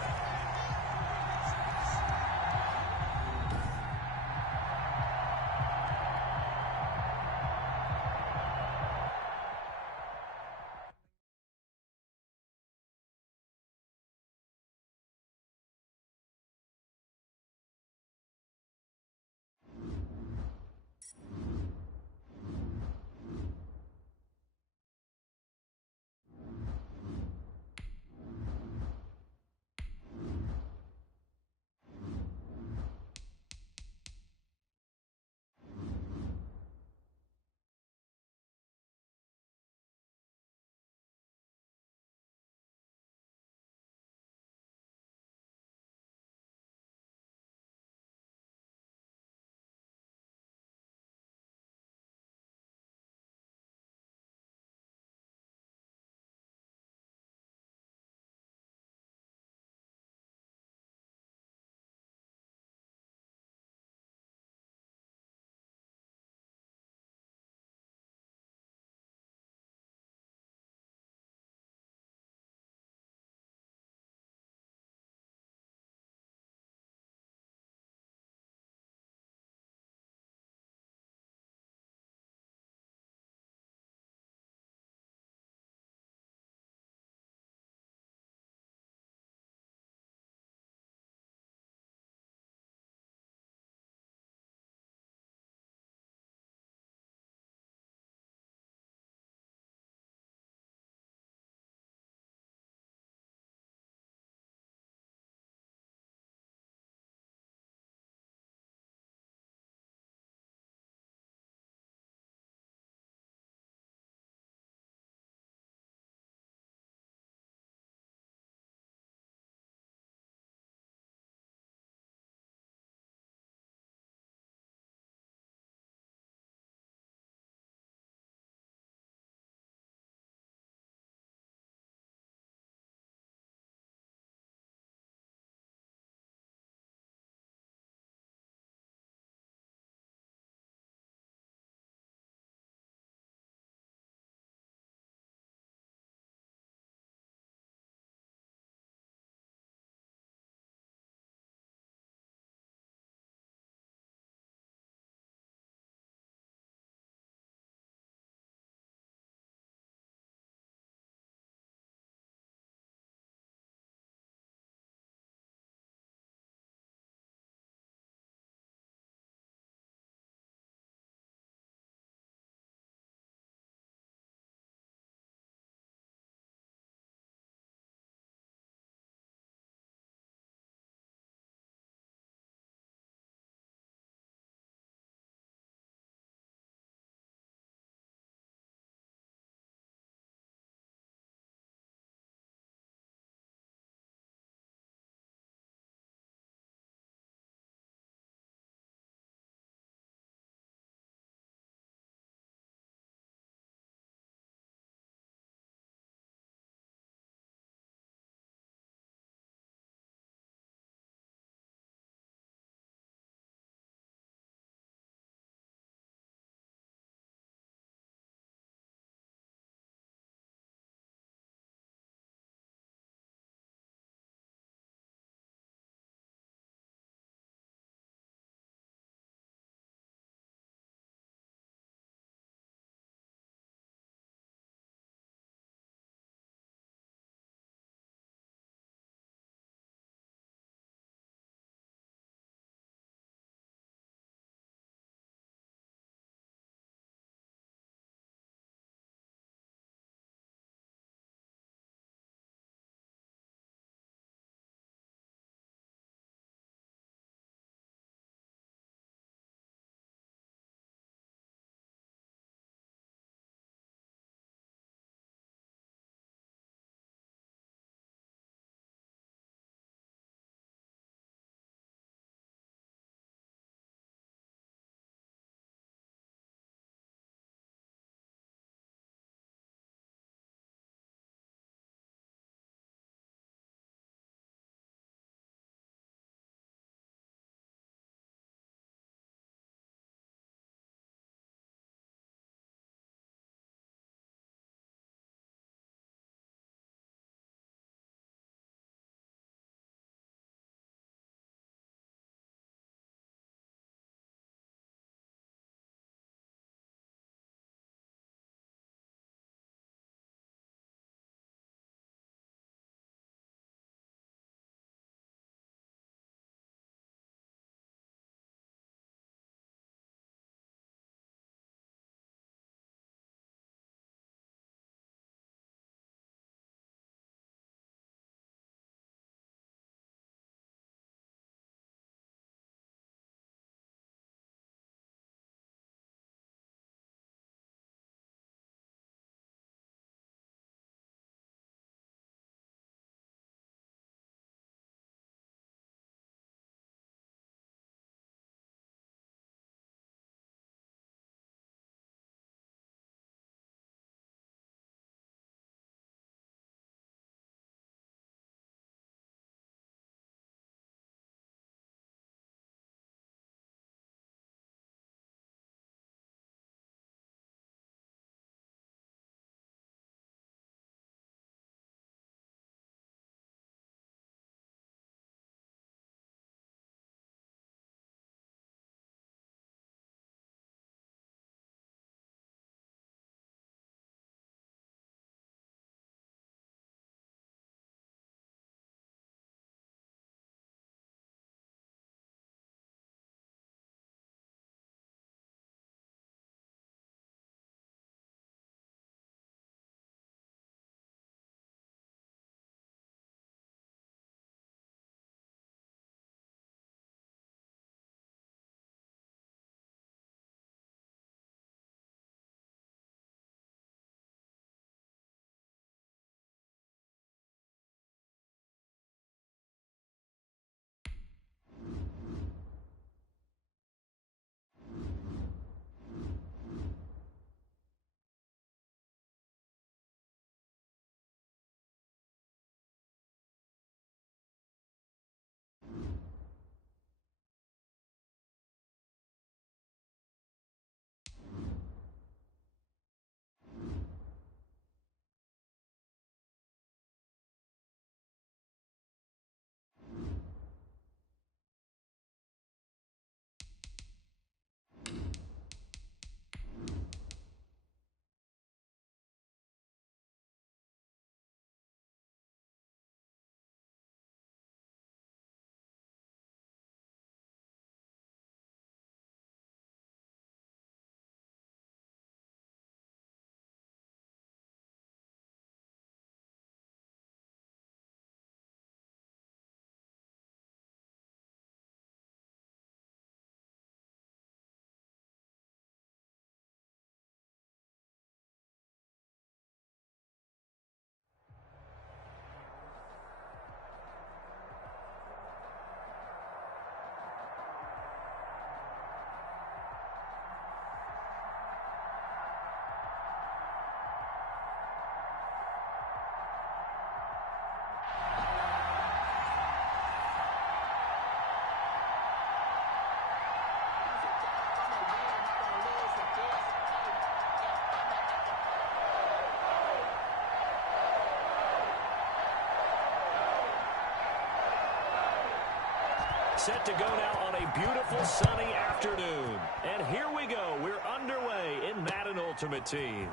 set to go now on a beautiful sunny afternoon. And here we go. We're underway in Madden Ultimate Team.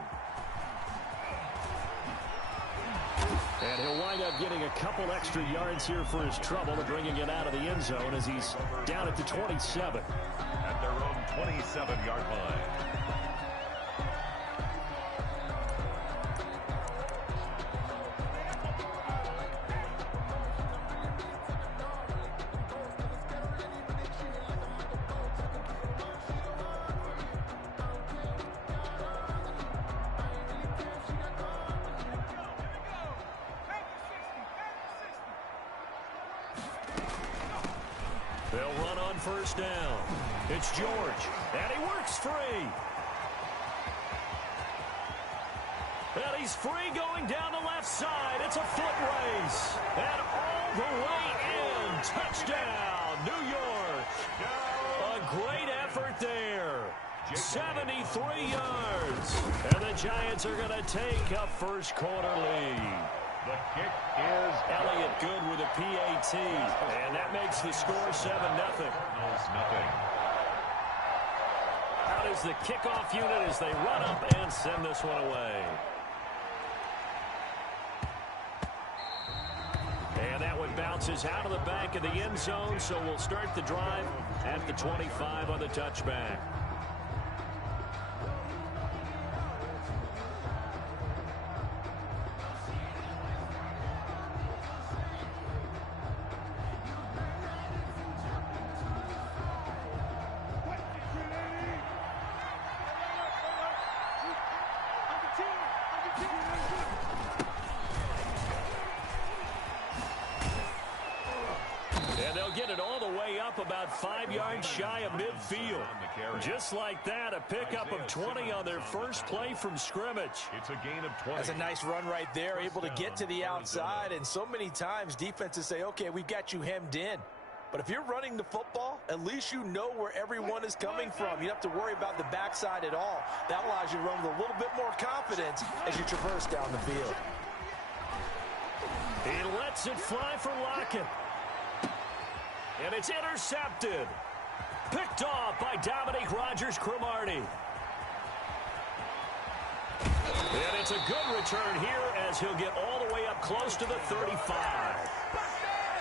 And he'll wind up getting a couple extra yards here for his trouble and bringing it out of the end zone as he's down at the 27. At their own 27-yard line. They'll run on first down. It's George, and he works free. And he's free going down the left side. It's a foot race. And all the way in. Touchdown, New York. A great effort there. 73 yards. And the Giants are going to take a first quarter lead. The kick is Elliott good with a PAT. And that makes the score 7-0. nothing. Out is the kickoff unit as they run up and send this one away. And that one bounces out of the back of the end zone, so we'll start the drive at the 25 on the touchback. Get it all the way up about 5 yards shy of midfield. Just like that, a pickup of 20 on their first play from scrimmage. It's a gain of 20. That's a nice run right there, able to get to the outside. And so many times defenses say, okay, we've got you hemmed in. But if you're running the football, at least you know where everyone is coming from. You don't have to worry about the backside at all. That allows you to run with a little bit more confidence as you traverse down the field. He lets it fly for Lockett. And it's intercepted. Picked off by Dominique Rodgers-Cromartie. And it's a good return here as he'll get all the way up close to the 35.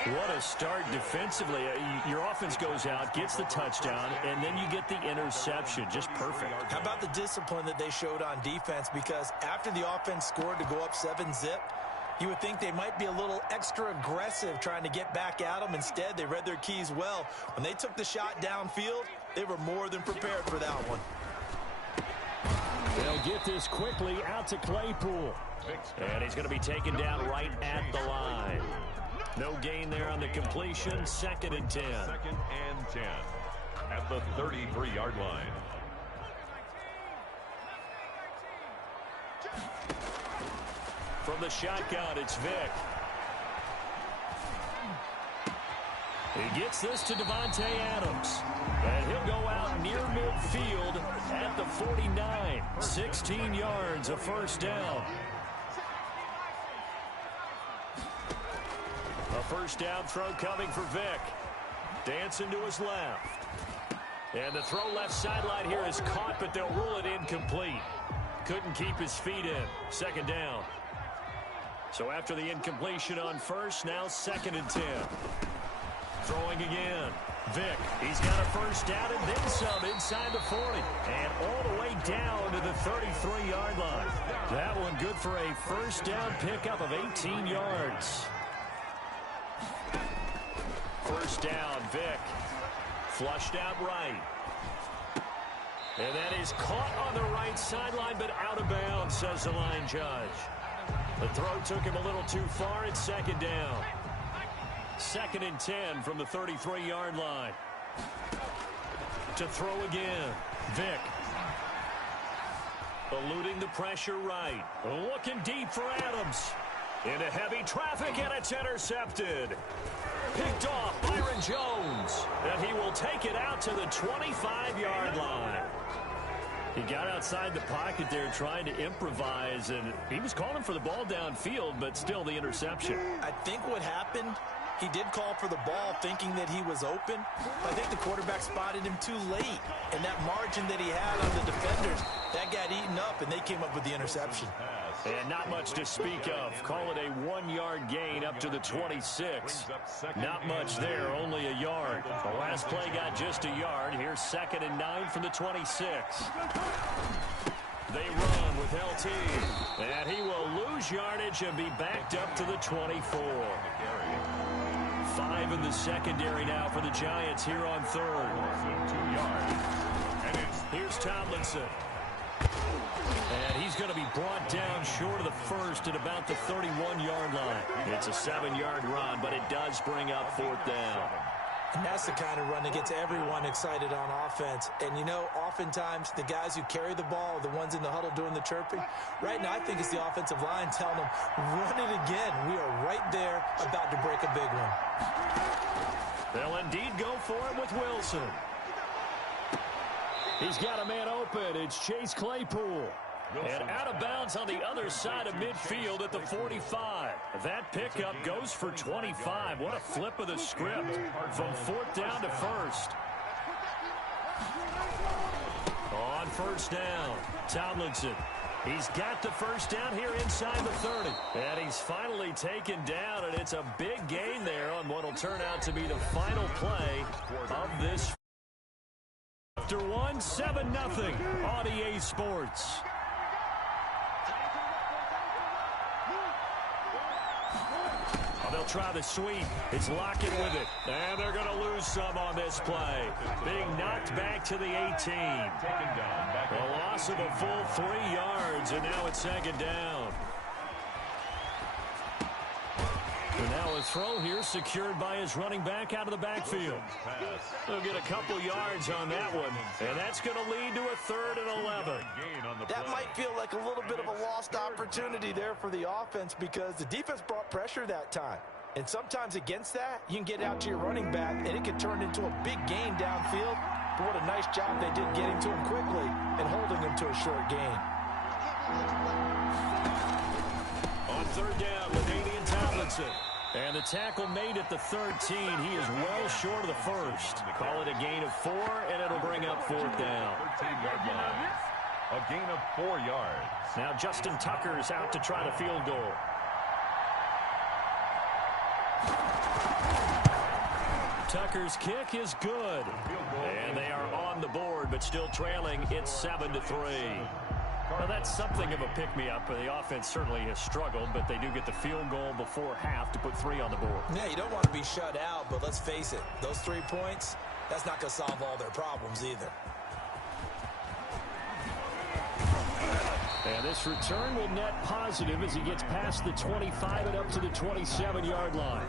What a start defensively. Your offense goes out, gets the touchdown, and then you get the interception. Just perfect. How about the discipline that they showed on defense? Because after the offense scored to go up 7-zip, you would think they might be a little extra aggressive trying to get back at them. Instead, they read their keys well. When they took the shot downfield, they were more than prepared for that one. They'll get this quickly out to Claypool. And he's going to be taken down right at the line. No gain there on the completion. 2nd and 10. 2nd and 10 at the 33-yard line. From the shotgun, it's Vick. He gets this to Devontae Adams. And he'll go out near midfield at the 49. 16 yards, a first down. A first down throw coming for Vick. Dancing to his left. And the throw left sideline here is caught, but they'll rule it incomplete. Couldn't keep his feet in. 2nd down. So after the incompletion on first, now 2nd and 10. Throwing again. Vick, he's got a first down and then some inside the 40. And all the way down to the 33-yard line. That one good for a first down pickup of 18 yards. First down, Vick. Flushed out right. And that is caught on the right sideline, but out of bounds, says the line judge. The throw took him a little too far. It's 2nd down. 2nd and 10 from the 33-yard line. To throw again. Vick. Eluding the pressure right. Looking deep for Adams. Into heavy traffic, and it's intercepted. Picked off Byron Jones. And he will take it out to the 25-yard line. He got outside the pocket there trying to improvise, and he was calling for the ball downfield, but still the interception. I think what happened He did call for the ball thinking that he was open. I think the quarterback spotted him too late. And that margin that he had on the defenders, that got eaten up, and they came up with the interception. And not much to speak of. Call it a 1-yard gain up to the 26. Not much there, only a yard. The last play got just a yard. Here's 2nd and 9 from the 26. They run with LT. And he will lose yardage and be backed up to the 24. 5 in the secondary now for the Giants here on 3rd. 2 yards. And here's Tomlinson. And he's going to be brought down short of the first at about the 31-yard line. It's a 7-yard run, but it does bring up 4th down. And that's the kind of run that gets everyone excited on offense. And, you know, oftentimes the guys who carry the ball are the ones in the huddle doing the chirping. Right now, I think it's the offensive line telling them, run it again. We are right there about to break a big one. They'll indeed go for it with Wilson. He's got a man open. It's Chase Claypool. And out of bounds on the other side of midfield at the 45. That pickup goes for 25. What a flip of the script from 4th down to 1st. On 1st down, Tomlinson. He's got the 1st down here inside the 30. And he's finally taken down, and it's a big gain there on what will turn out to be the final play of this. After 7-0 on EA Sports. They'll try the sweep. It's Lockett with it. And they're going to lose some on this play. Being knocked back to the 18. A loss of a full 3 yards, and now it's 2nd down. And now a throw here secured by his running back out of the backfield. They'll get a couple yards on that one, and that's going to lead to a 3rd and 11. That might feel like a little bit of a lost opportunity there for the offense because the defense brought pressure that time. And sometimes against that, you can get out to your running back, and it can turn into a big gain downfield. But what a nice job they did getting to him quickly and holding him to a short gain. On 3rd down with Damian Tomlinson. And the tackle made at the 13. He is well short of the first. Call it a gain of 4, and it'll bring up 4th down. 13-yard line. A gain of 4 yards. Now Justin Tucker's out to try the field goal. Tucker's kick is good. And they are on the board, but still trailing. It's 7-3. Well, that's something of a pick-me-up. The offense certainly has struggled, but they do get the field goal before half to put 3 on the board. Yeah, you don't want to be shut out, but let's face it. Those 3 points, that's not going to solve all their problems either. And this return will net positive as he gets past the 25 and up to the 27-yard line.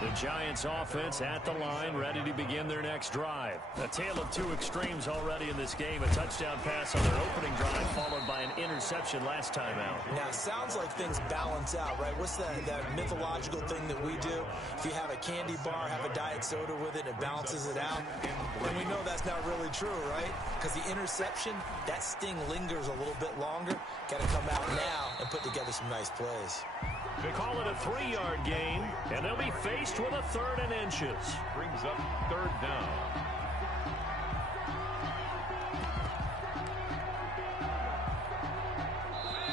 The Giants offense at the line, ready to begin their next drive. A tale of 2 extremes already in this game. A touchdown pass on their opening drive, followed by an interception last time out. Now, it sounds like things balance out, right? What's that mythological thing that we do? If you have a candy bar, have a diet soda with it, and it balances it out. And we know that's not really true, right? Because the interception, that sting lingers a little bit longer. Got to come out now and put together some nice plays. They call it a 3-yard gain, and they'll be faced with a 3rd and inches. Brings up 3rd down.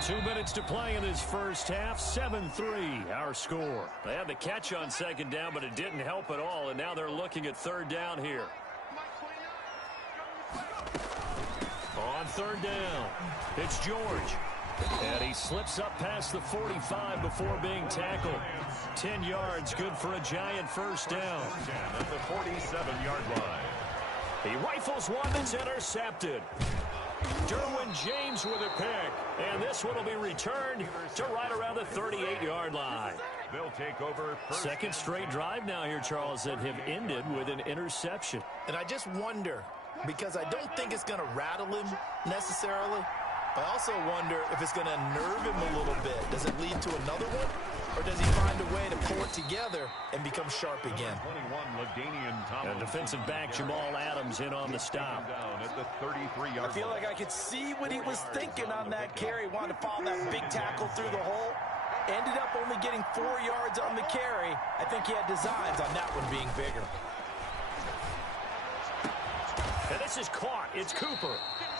Two minutes to play in this first half. 7-3, our score. They had the catch on 2nd down, but it didn't help at all, and now they're looking at 3rd down here. On 3rd down, it's George. And he slips up past the 45 before being tackled. 10 yards, good for a Giant 1st down. At the 47-yard line. He rifles one that's intercepted. Derwin James with a pick. And this one will be returned to right around the 38-yard line. They'll take over. Second straight drive now here, Charles, that have ended with an interception. And I just wonder, because I don't think it's going to rattle him necessarily, but I also wonder if it's going to nerve him a little bit. Does it lead to another one? Or does he find a way to pull it together and become sharp again? 21, and defensive back Jamal Adams in on the stop. Down at the 33-yard I feel like I could see what he was thinking on that carry. Wanted to follow that big tackle through the hole. Ended up only getting 4 yards on the carry. I think he had designs on that one being bigger. And this is caught. It's Cooper.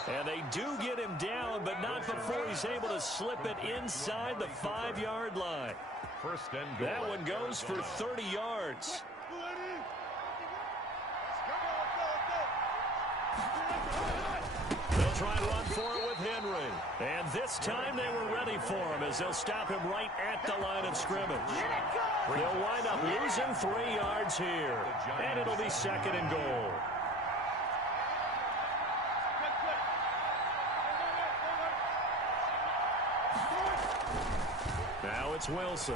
And they do get him down, but not before he's able to slip it inside the 5-yard line. First and goal. That one goes for 30 yards. They'll try and run for it with Henry. And this time they were ready for him as they'll stop him right at the line of scrimmage. They'll wind up losing 3 yards here. And it'll be second and goal. Now it's Wilson.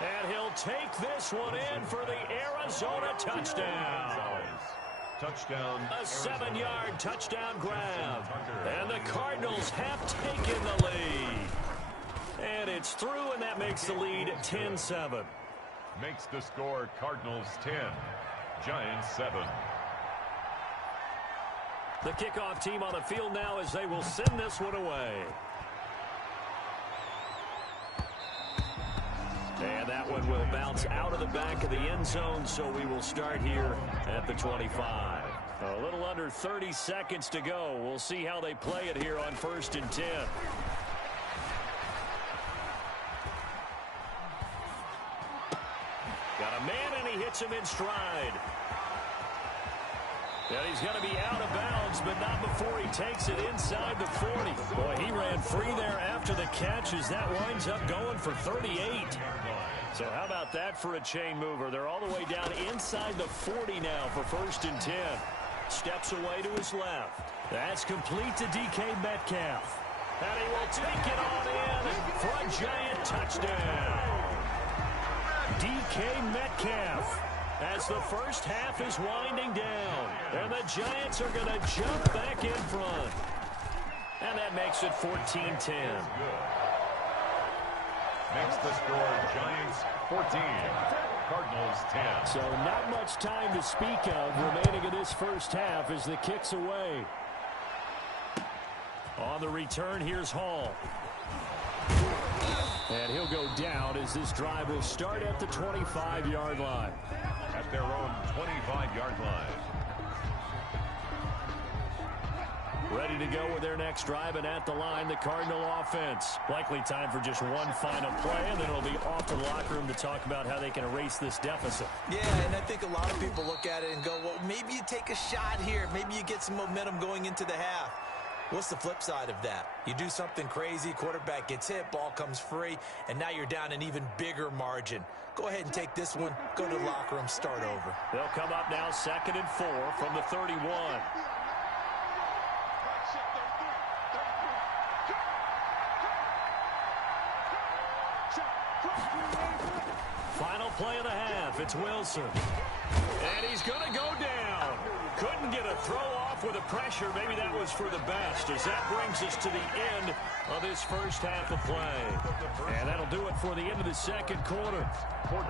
And he'll take this one in for the Arizona touchdown. Touchdown. A 7-yard touchdown grab. And the Cardinals have taken the lead. And it's through, and that makes the lead 10-7. Makes the score Cardinals 10, Giants 7. The kickoff team on the field now as they will send this one away. And that one will bounce out of the back of the end zone, so we will start here at the 25. A little under 30 seconds to go. We'll see how they play it here on 1st and 10. Got a man, and he hits him in stride. And he's going to be out of bounds, but not before he takes it inside the 40. Boy, he ran free there after the catch as that winds up going for 38. So how about that for a chain mover? They're all the way down inside the 40 now for 1st and 10. Steps away to his left. That's complete to DK Metcalf. And he will take it on in for a Giant touchdown. DK Metcalf as the first half is winding down. And the Giants are going to jump back in front. And that makes it 14-10. Makes the score Giants 14, Cardinals 10. So not much time to speak of remaining in this first half as the kick's away. On the return, here's Hall. And he'll go down as this drive will start at the 25-yard line. At their own 25-yard line. Ready to go with their next drive, and at the line, the Cardinal offense. Likely time for just one final play, and then it'll be off to the locker room to talk about how they can erase this deficit. Yeah, and I think a lot of people look at it and go, well, maybe you take a shot here. Maybe you get some momentum going into the half. What's the flip side of that? You do something crazy, quarterback gets hit, ball comes free, and now you're down an even bigger margin. Go ahead and take this one, go to the locker room, start over. They'll come up now 2nd and 4 from the 31. Final play of the half. It's Wilson. And he's going to go down. Couldn't get a throw off with the pressure. Maybe that was for the best as that brings us to the end of this first half of play. And that'll do it for the end of the second quarter.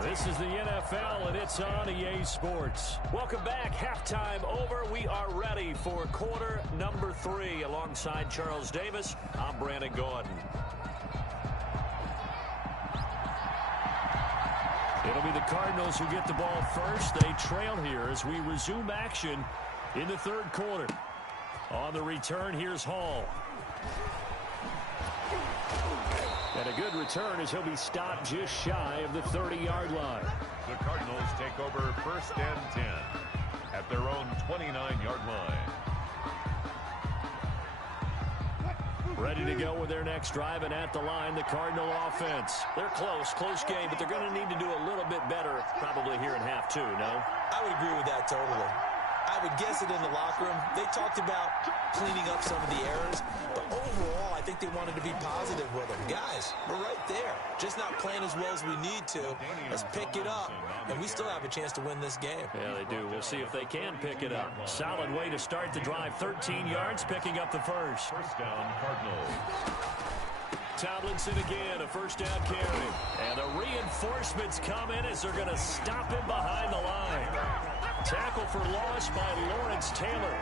This is the NFL, and it's on EA Sports. Welcome back. Halftime over. We are ready for quarter number 3. Alongside Charles Davis, I'm Brandon Gordon. It'll be the Cardinals who get the ball first. They trail here as we resume action in the third quarter. On the return, here's Hall. And a good return as he'll be stopped just shy of the 30-yard line. The Cardinals take over 1st and 10 at their own 29-yard line. Ready to go with their next drive, and at the line, the Cardinal offense. They're close game, but they're going to need to do a little bit better probably here in half 2, no? I would agree with that totally. I would guess it in the locker room. They talked about cleaning up some of the errors, but overall, I think they wanted to be positive with them. Guys, we're right there. Just not playing as well as we need to. Let's pick it up, and we still have a chance to win this game. Yeah, they do. We'll see if they can pick it up. Solid way to start the drive. 13 yards, picking up the first. First down, Cardinals. Tomlinson again, a first down carry. And the reinforcements come in as they're going to stop him behind the line. Tackle for loss by Lawrence Taylor.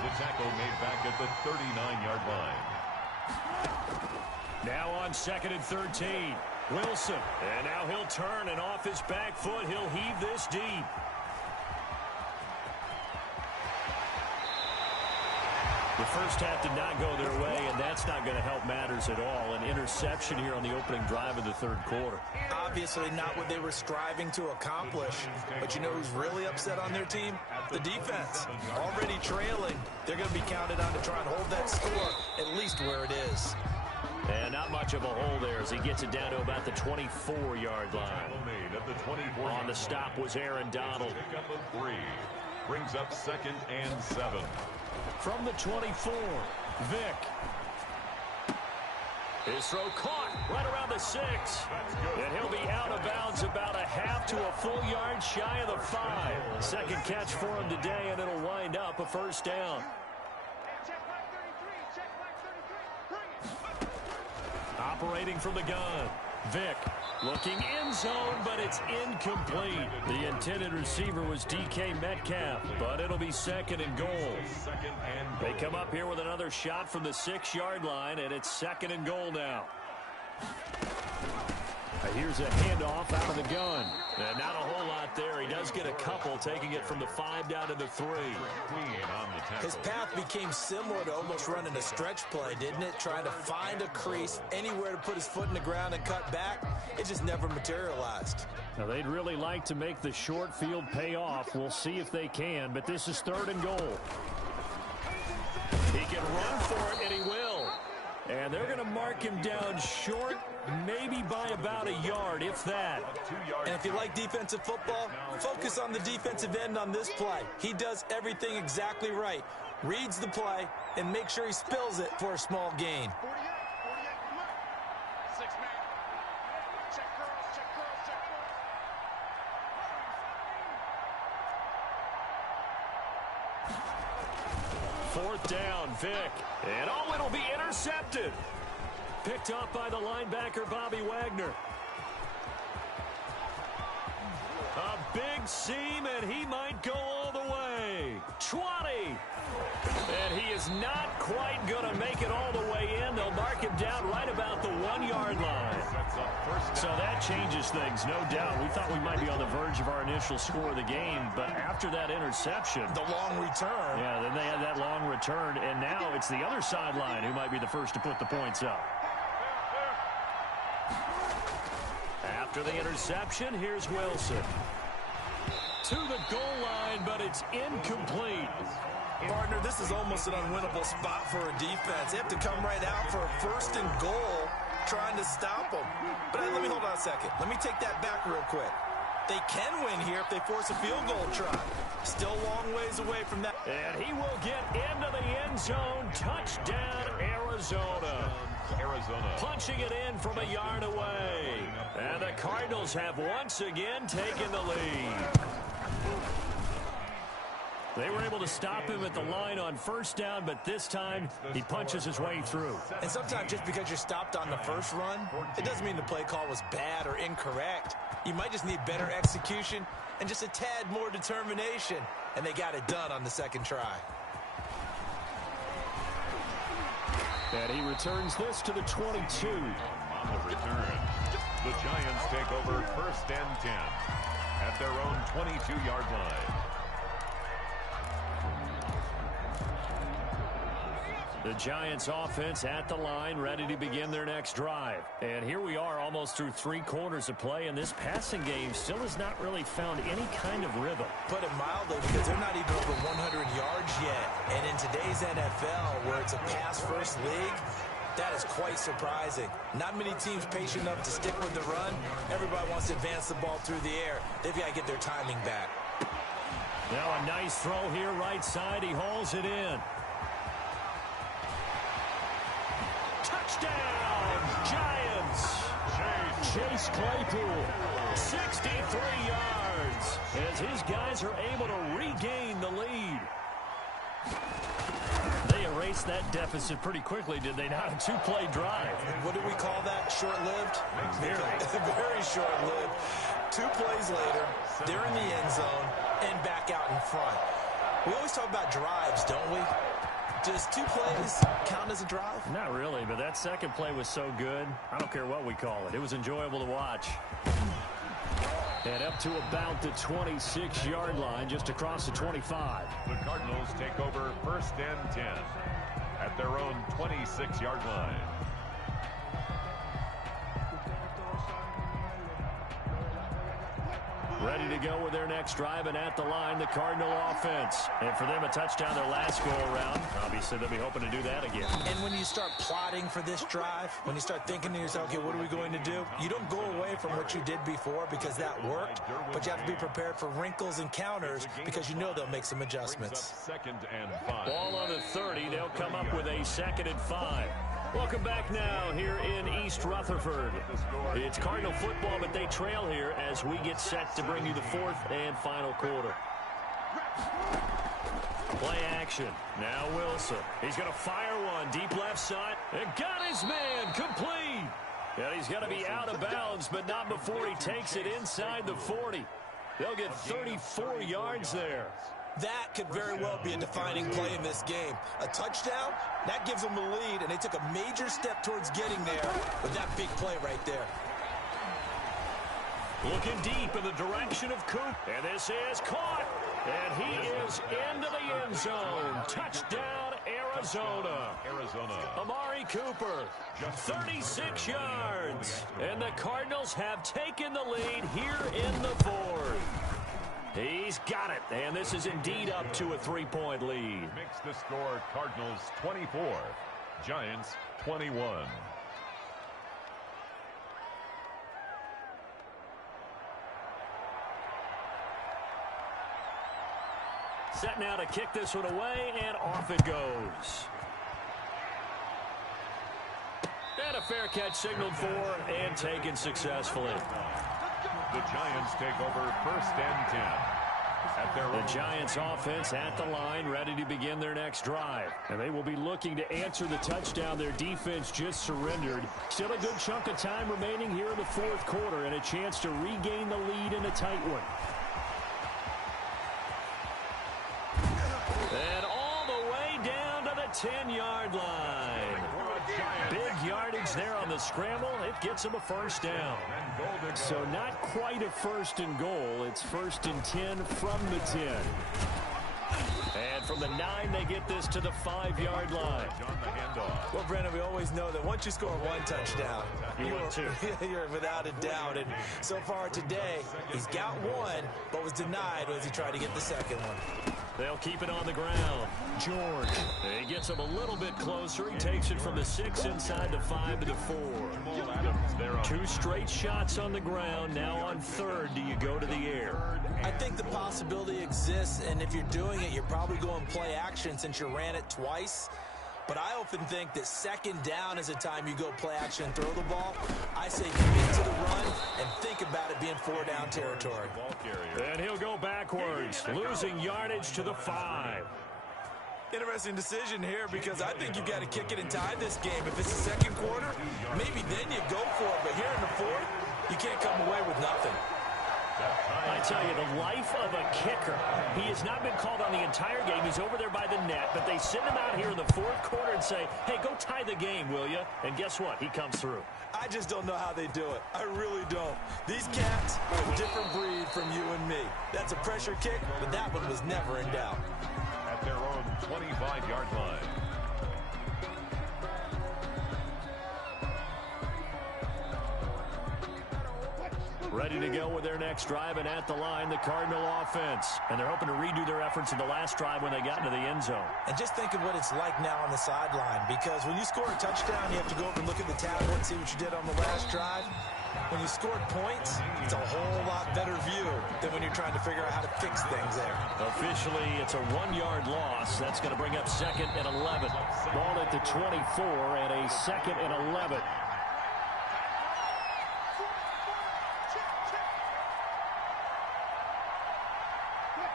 The tackle made back at the 39-yard line. Now on 2nd and 13. Wilson. And now he'll turn, and off his back foot, he'll heave this deep. The first half did not go their way, and that's not going to help matters at all. An interception here on the opening drive of the third quarter. Obviously not what they were striving to accomplish. But you know who's really upset on their team? The defense. Already trailing. They're going to be counted on to try and hold that score at least where it is. And not much of a hole there as he gets it down to about the 24-yard line. On the stop was Aaron Donald. Brings up 2nd and 7. From the 24, Vick. His throw caught right around the 6. And he'll be out of bounds about a half to a full yard shy of the 5. Second catch for him today, and it'll wind up a first down. Operating from the gun, Vick looking end zone, but it's incomplete. The intended receiver was DK Metcalf, but it'll be 2nd and goal. They come up here with another shot from the 6-yard line, and it's 2nd and goal now. Here's a handoff out of the gun. And not a whole lot there. He does get a couple, taking it from the 5 down to the 3. His path became similar to almost running a stretch play, didn't it? Trying to find a crease, anywhere to put his foot in the ground and cut back. It just never materialized. Now, they'd really like to make the short field pay off. We'll see if they can, but this is 3rd and goal. He can run for it, and he will. And they're going to mark him down short, maybe by about a yard, if that. And if you like defensive football, focus on the defensive end on this play. He does everything exactly right. Reads the play and make sure he spills it for a small gain. Fourth down, Vick. And oh, it'll be intercepted. Picked up by the linebacker, Bobby Wagner. A big seam, and he might go all the way. 20. And he is not quite going to make it all the way in. They'll mark him down right about the 1-yard line. So that changes things, no doubt. We thought we might be on the verge of our initial score of the game, but after that interception, the long return. Yeah, then they had that long return, and now it's the other sideline who might be the first to put the points up. After the interception, here's Wilson. To the goal line, but it's incomplete. Partner, this is almost an unwinnable spot for a defense. They have to come right out for a 1st and goal, trying to stop them. But let me hold on a second. Let me take that back real quick. They can win here if they force a field goal try. Still a long ways away from that. And he will get into the end zone. Touchdown, Arizona. Punching it in from a yard away. And the Cardinals have once again taken the lead. They were able to stop him at the line on 1st down, but this time he punches his way through. And sometimes just because you're stopped on the first run, it doesn't mean the play call was bad or incorrect. You might just need better execution and just a tad more determination. And they got it done on the 2nd try. And he returns this to the 22. On the return, the Giants take over 1st and 10 at their own 22-yard line. The Giants offense at the line, ready to begin their next drive. And here we are almost through 3 quarters of play, and this passing game still has not really found any kind of rhythm. Put it mildly, because they're not even over 100 yards yet. And in today's NFL, where it's a pass-first league, that is quite surprising. Not many teams patient enough to stick with the run. Everybody wants to advance the ball through the air. They've got to get their timing back. Now a nice throw here right side. He hauls it in. Touchdown, Giants. Chase Claypool, 63 yards, as his guys are able to regain the lead. They erased that deficit pretty quickly, did they not? A 2-play drive. What do we call that? Short-lived? Very short-lived. 2 plays later, they're in the end zone and back out in front. We always talk about drives, don't we? Does 2 plays count as a drive? Not really, but that second play was so good. I don't care what we call it. It was enjoyable to watch. And up to about the 26-yard line, just across the 25. The Cardinals take over 1st and 10 at their own 26-yard line. Ready to go with their next drive, and at the line, the Cardinal offense. And for them, a touchdown their last go-around. Obviously, they'll be hoping to do that again. And when you start plotting for this drive, when you start thinking to yourself, okay, what are we going to do? You don't go away from what you did before because that worked, but you have to be prepared for wrinkles and counters because you know they'll make some adjustments. 2nd and 5. Ball on the 30. They'll come up with a 2nd and 5. Welcome back now here in East Rutherford. It's Cardinal football, but they trail here as we get set to bring you the 4th and final quarter. Play action. Now Wilson. He's going to fire one deep left side. And got his man complete. And he's going to be out of bounds, but not before he takes it inside the 40. They'll get 34 yards there. That could very well be a defining play in this game. A touchdown, that gives them the lead, and they took a major step towards getting there with that big play right there. Looking deep in the direction of Coop. And this is caught. And he is into the end zone. Touchdown, Arizona. Amari Cooper, 36 yards. And the Cardinals have taken the lead here in the 4th. He's got it, and this is indeed up to a 3-point lead. Makes the score Cardinals 24, Giants 21. Set now to kick this one away, and off it goes. And a fair catch signaled for and taken successfully. The Giants take over 1st and 10. The Giants offense at the line, ready to begin their next drive. And they will be looking to answer the touchdown their defense just surrendered. Still a good chunk of time remaining here in the 4th quarter and a chance to regain the lead in a tight one. And all the way down to the 10-yard line. Big yardage there on the scramble. It gets them a 1st down. So not quite a 1st and goal. It's 1st and 10 from the 10. And from the 9, they get this to the 5-yard line. Well, Brennan, we always know that once you score 1 touchdown, you're without a doubt. And so far today, he's got 1, but was denied as he tried to get the 2nd one. They'll keep it on the ground. George. He gets him a little bit closer. He takes it from the 6 inside the 5 to the 4. 2 straight shots on the ground. Now on 3rd, do you go to the air? I think the possibility exists, and if you're doing it, you're probably going play action since you ran it twice. But I often think that 2nd down is a time you go play action and throw the ball. I say commit to the run and think about it being 4-down territory. And he'll go backwards, losing yardage to the 5. Interesting decision here because I think you've got to kick it and tie this game. If it's the 2nd quarter, maybe then you go for it. But here in the 4th, you can't come away with nothing. I tell you, the life of a kicker. He has not been called on the entire game. He's over there by the net, but they send him out here in the 4th quarter and say, hey, go tie the game, will you? And guess what? He comes through. I just don't know how they do it. I really don't. These cats are a different breed from you and me. That's a pressure kick, but that one was never in doubt. At their own 25-yard line. Ready to go with their next drive, and at the line, the Cardinal offense. And they're hoping to redo their efforts in the last drive when they got into the end zone. And just think of what it's like now on the sideline, because when you score a touchdown, you have to go over and look at the tablet and see what you did on the last drive. When you scored points, it's a whole lot better view than when you're trying to figure out how to fix things there. Officially, it's a 1-yard loss. That's going to bring up 2nd and 11. Ball at the 24 and a 2nd and 11.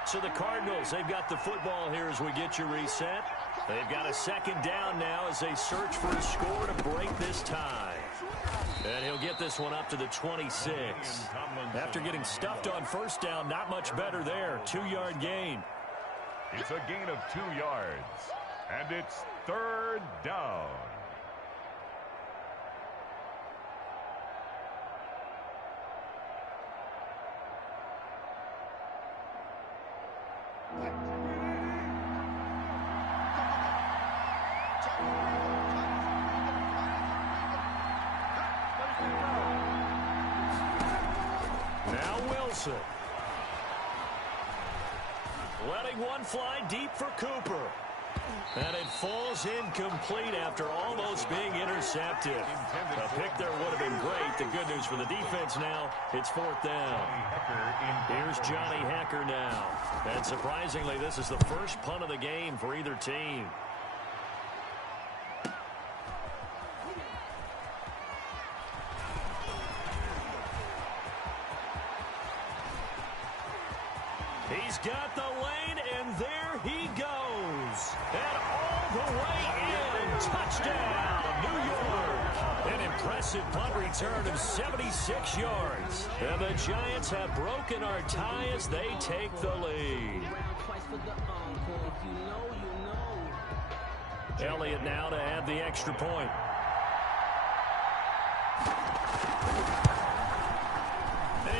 So the Cardinals, they've got the football here as we get you reset. They've got a 2nd down now as they search for a score to break this tie. And he'll get this one up to the 26. After getting stuffed on 1st down, not much better there. 2-yard gain. It's a gain of 2 yards. And it's third down. Now Wilson. Letting one fly deep for Cooper. And it falls incomplete after almost being intercepted. A pick there would have been great. The good news for the defense now, it's fourth down. Here's Johnny Hecker now. And surprisingly, this is the first punt of the game for either team. He's got the lane, and there he goes. And all the way in. Touchdown, New York. An impressive punt return of 76 yards. And the Giants have broken our tie as they take the lead. Elliott now to add the extra point.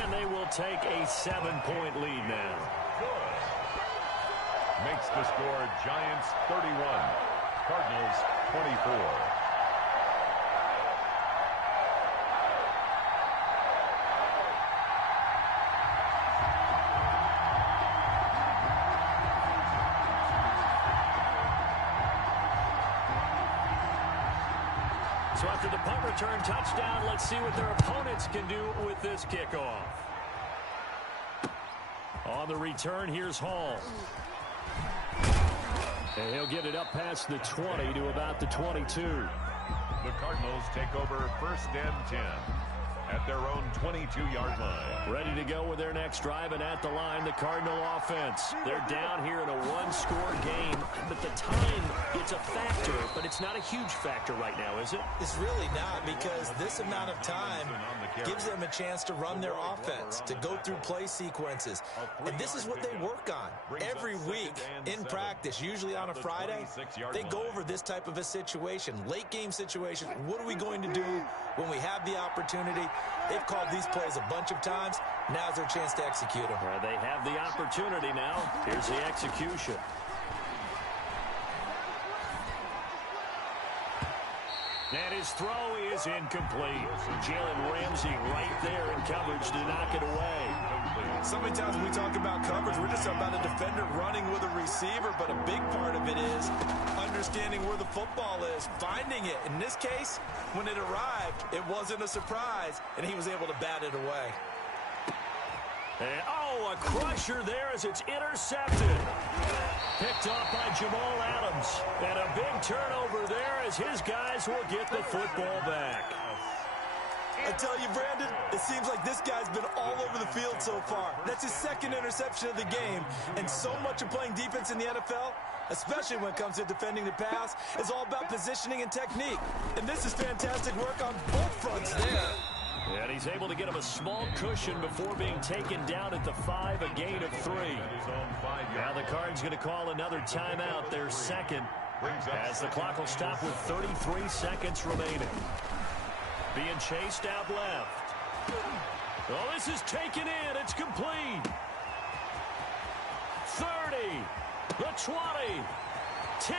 And they will take a 7-point lead now. Makes the score Giants 31, Cardinals 24. So after the punt return touchdown, let's see what their opponents can do with this kickoff. On the return, here's Hall. And he'll get it up past the 20 to about the 22. The Cardinals take over first and 10 at their own 22-yard line. Ready to go with their next drive, and at the line, the Cardinal offense. They're down here in a one-score game, but the time, it's a factor, but it's not a huge factor right now, is it? It's really not, because this amount of time gives them a chance to run their offense, to go through play sequences. And this is what they work on every week in practice, usually on a Friday. They go over this type of a situation, late game situation. What are we going to do when we have the opportunity? They've called these plays a bunch of times. Now's their chance to execute them. They have the opportunity now. Here's the execution. And his throw is incomplete. Jalen Ramsey right there in coverage to knock it away. So many times when we talk about coverage, we're just talking about a defender running with a receiver, but a big part of it is understanding where the football is, finding it. In this case, when it arrived, it wasn't a surprise, and he was able to bat it away. And, a crusher there as it's intercepted. Picked off by Jamal Adams. And a big turnover there as his guys will get the football back. I tell you, Brandon, it seems like this guy's been all over the field so far. That's his second interception of the game. And so much of playing defense in the NFL, especially when it comes to defending the pass, is all about positioning and technique. And this is fantastic work on both fronts there. And he's able to get him a small cushion before being taken down at the 5, a gain of 3. Now the Cards going to call another timeout, their second, as the clock will stop with 33 seconds remaining. Being chased out left. Oh, this is taken in. It's complete. 30, the 20, 10.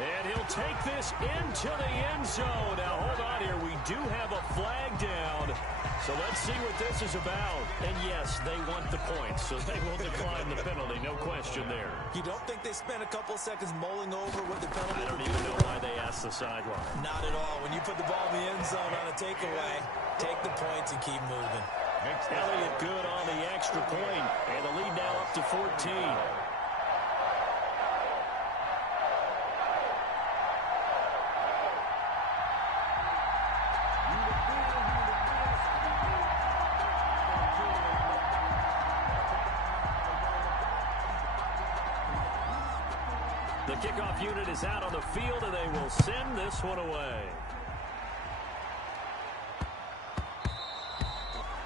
And he'll take this into the end zone. Now, hold on here. We do have a flag down. So let's see what this is about. And, yes, they want the points, so they will decline the penalty. No question there. You don't think they spent a couple of seconds mulling over what the penalty I don't even know why they asked the sideline. Not at all. When you put the ball in the end zone on a takeaway, take the points and keep moving. Elliott good on the extra point, and the lead now up to 14. The kickoff unit is out on the field, and they will send this one away.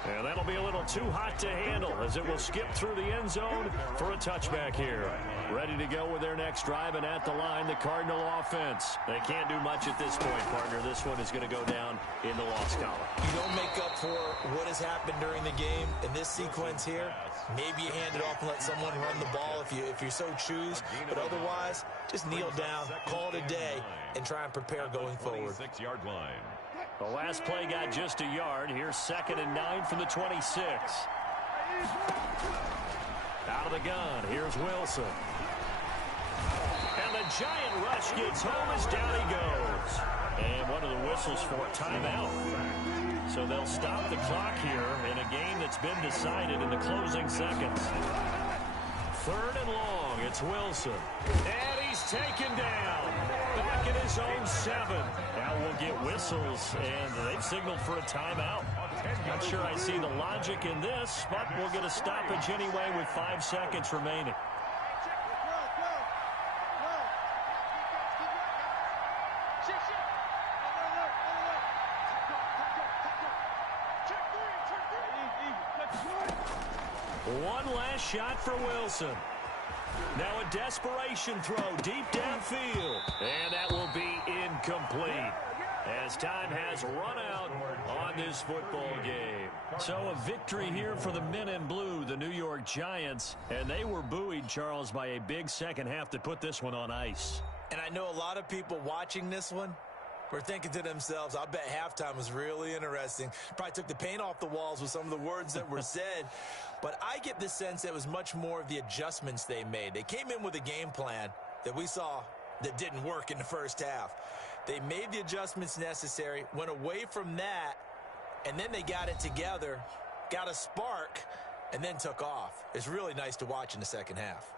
And that'll be a little too hot to handle as it will skip through the end zone for a touchback here. Ready to go with their next drive, and at the line, the Cardinal offense. They can't do much at this point, partner. This one is going to go down in the loss column. You don't make up for what has happened during the game. In this sequence here, maybe you hand it off and let someone run the ball if you so choose. But otherwise, just kneel down, call it a day, and try and prepare going forward. 26-yard line. The last play got just a yard. Here's 2nd and 9 from the 26. Out of the gun, here's Wilson. And the giant rush gets home as down he goes. And one of the whistles for a timeout. So they'll stop the clock here in a game that's been decided in the closing seconds. 3rd and long, it's Wilson. And he's taken down. Back in his own 7. Now we'll get whistles, and they've signaled for a timeout. Not sure I see the logic in this, but we'll get a stoppage anyway with 5 seconds remaining. One last shot for Wilson. Now a desperation throw deep downfield. And that will be incomplete, as time has run out on this football game. So a victory here for the men in blue, the New York Giants. And they were buoyed, Charles, by a big second half to put this one on ice. And I know a lot of people watching this one were thinking to themselves, I bet halftime was really interesting. Probably took the paint off the walls with some of the words that were said. But I get the sense that it was much more of the adjustments they made. They came in with a game plan that we saw that didn't work in the first half. They made the adjustments necessary, went away from that, and then they got it together, got a spark, and then took off. It's really nice to watch in the second half.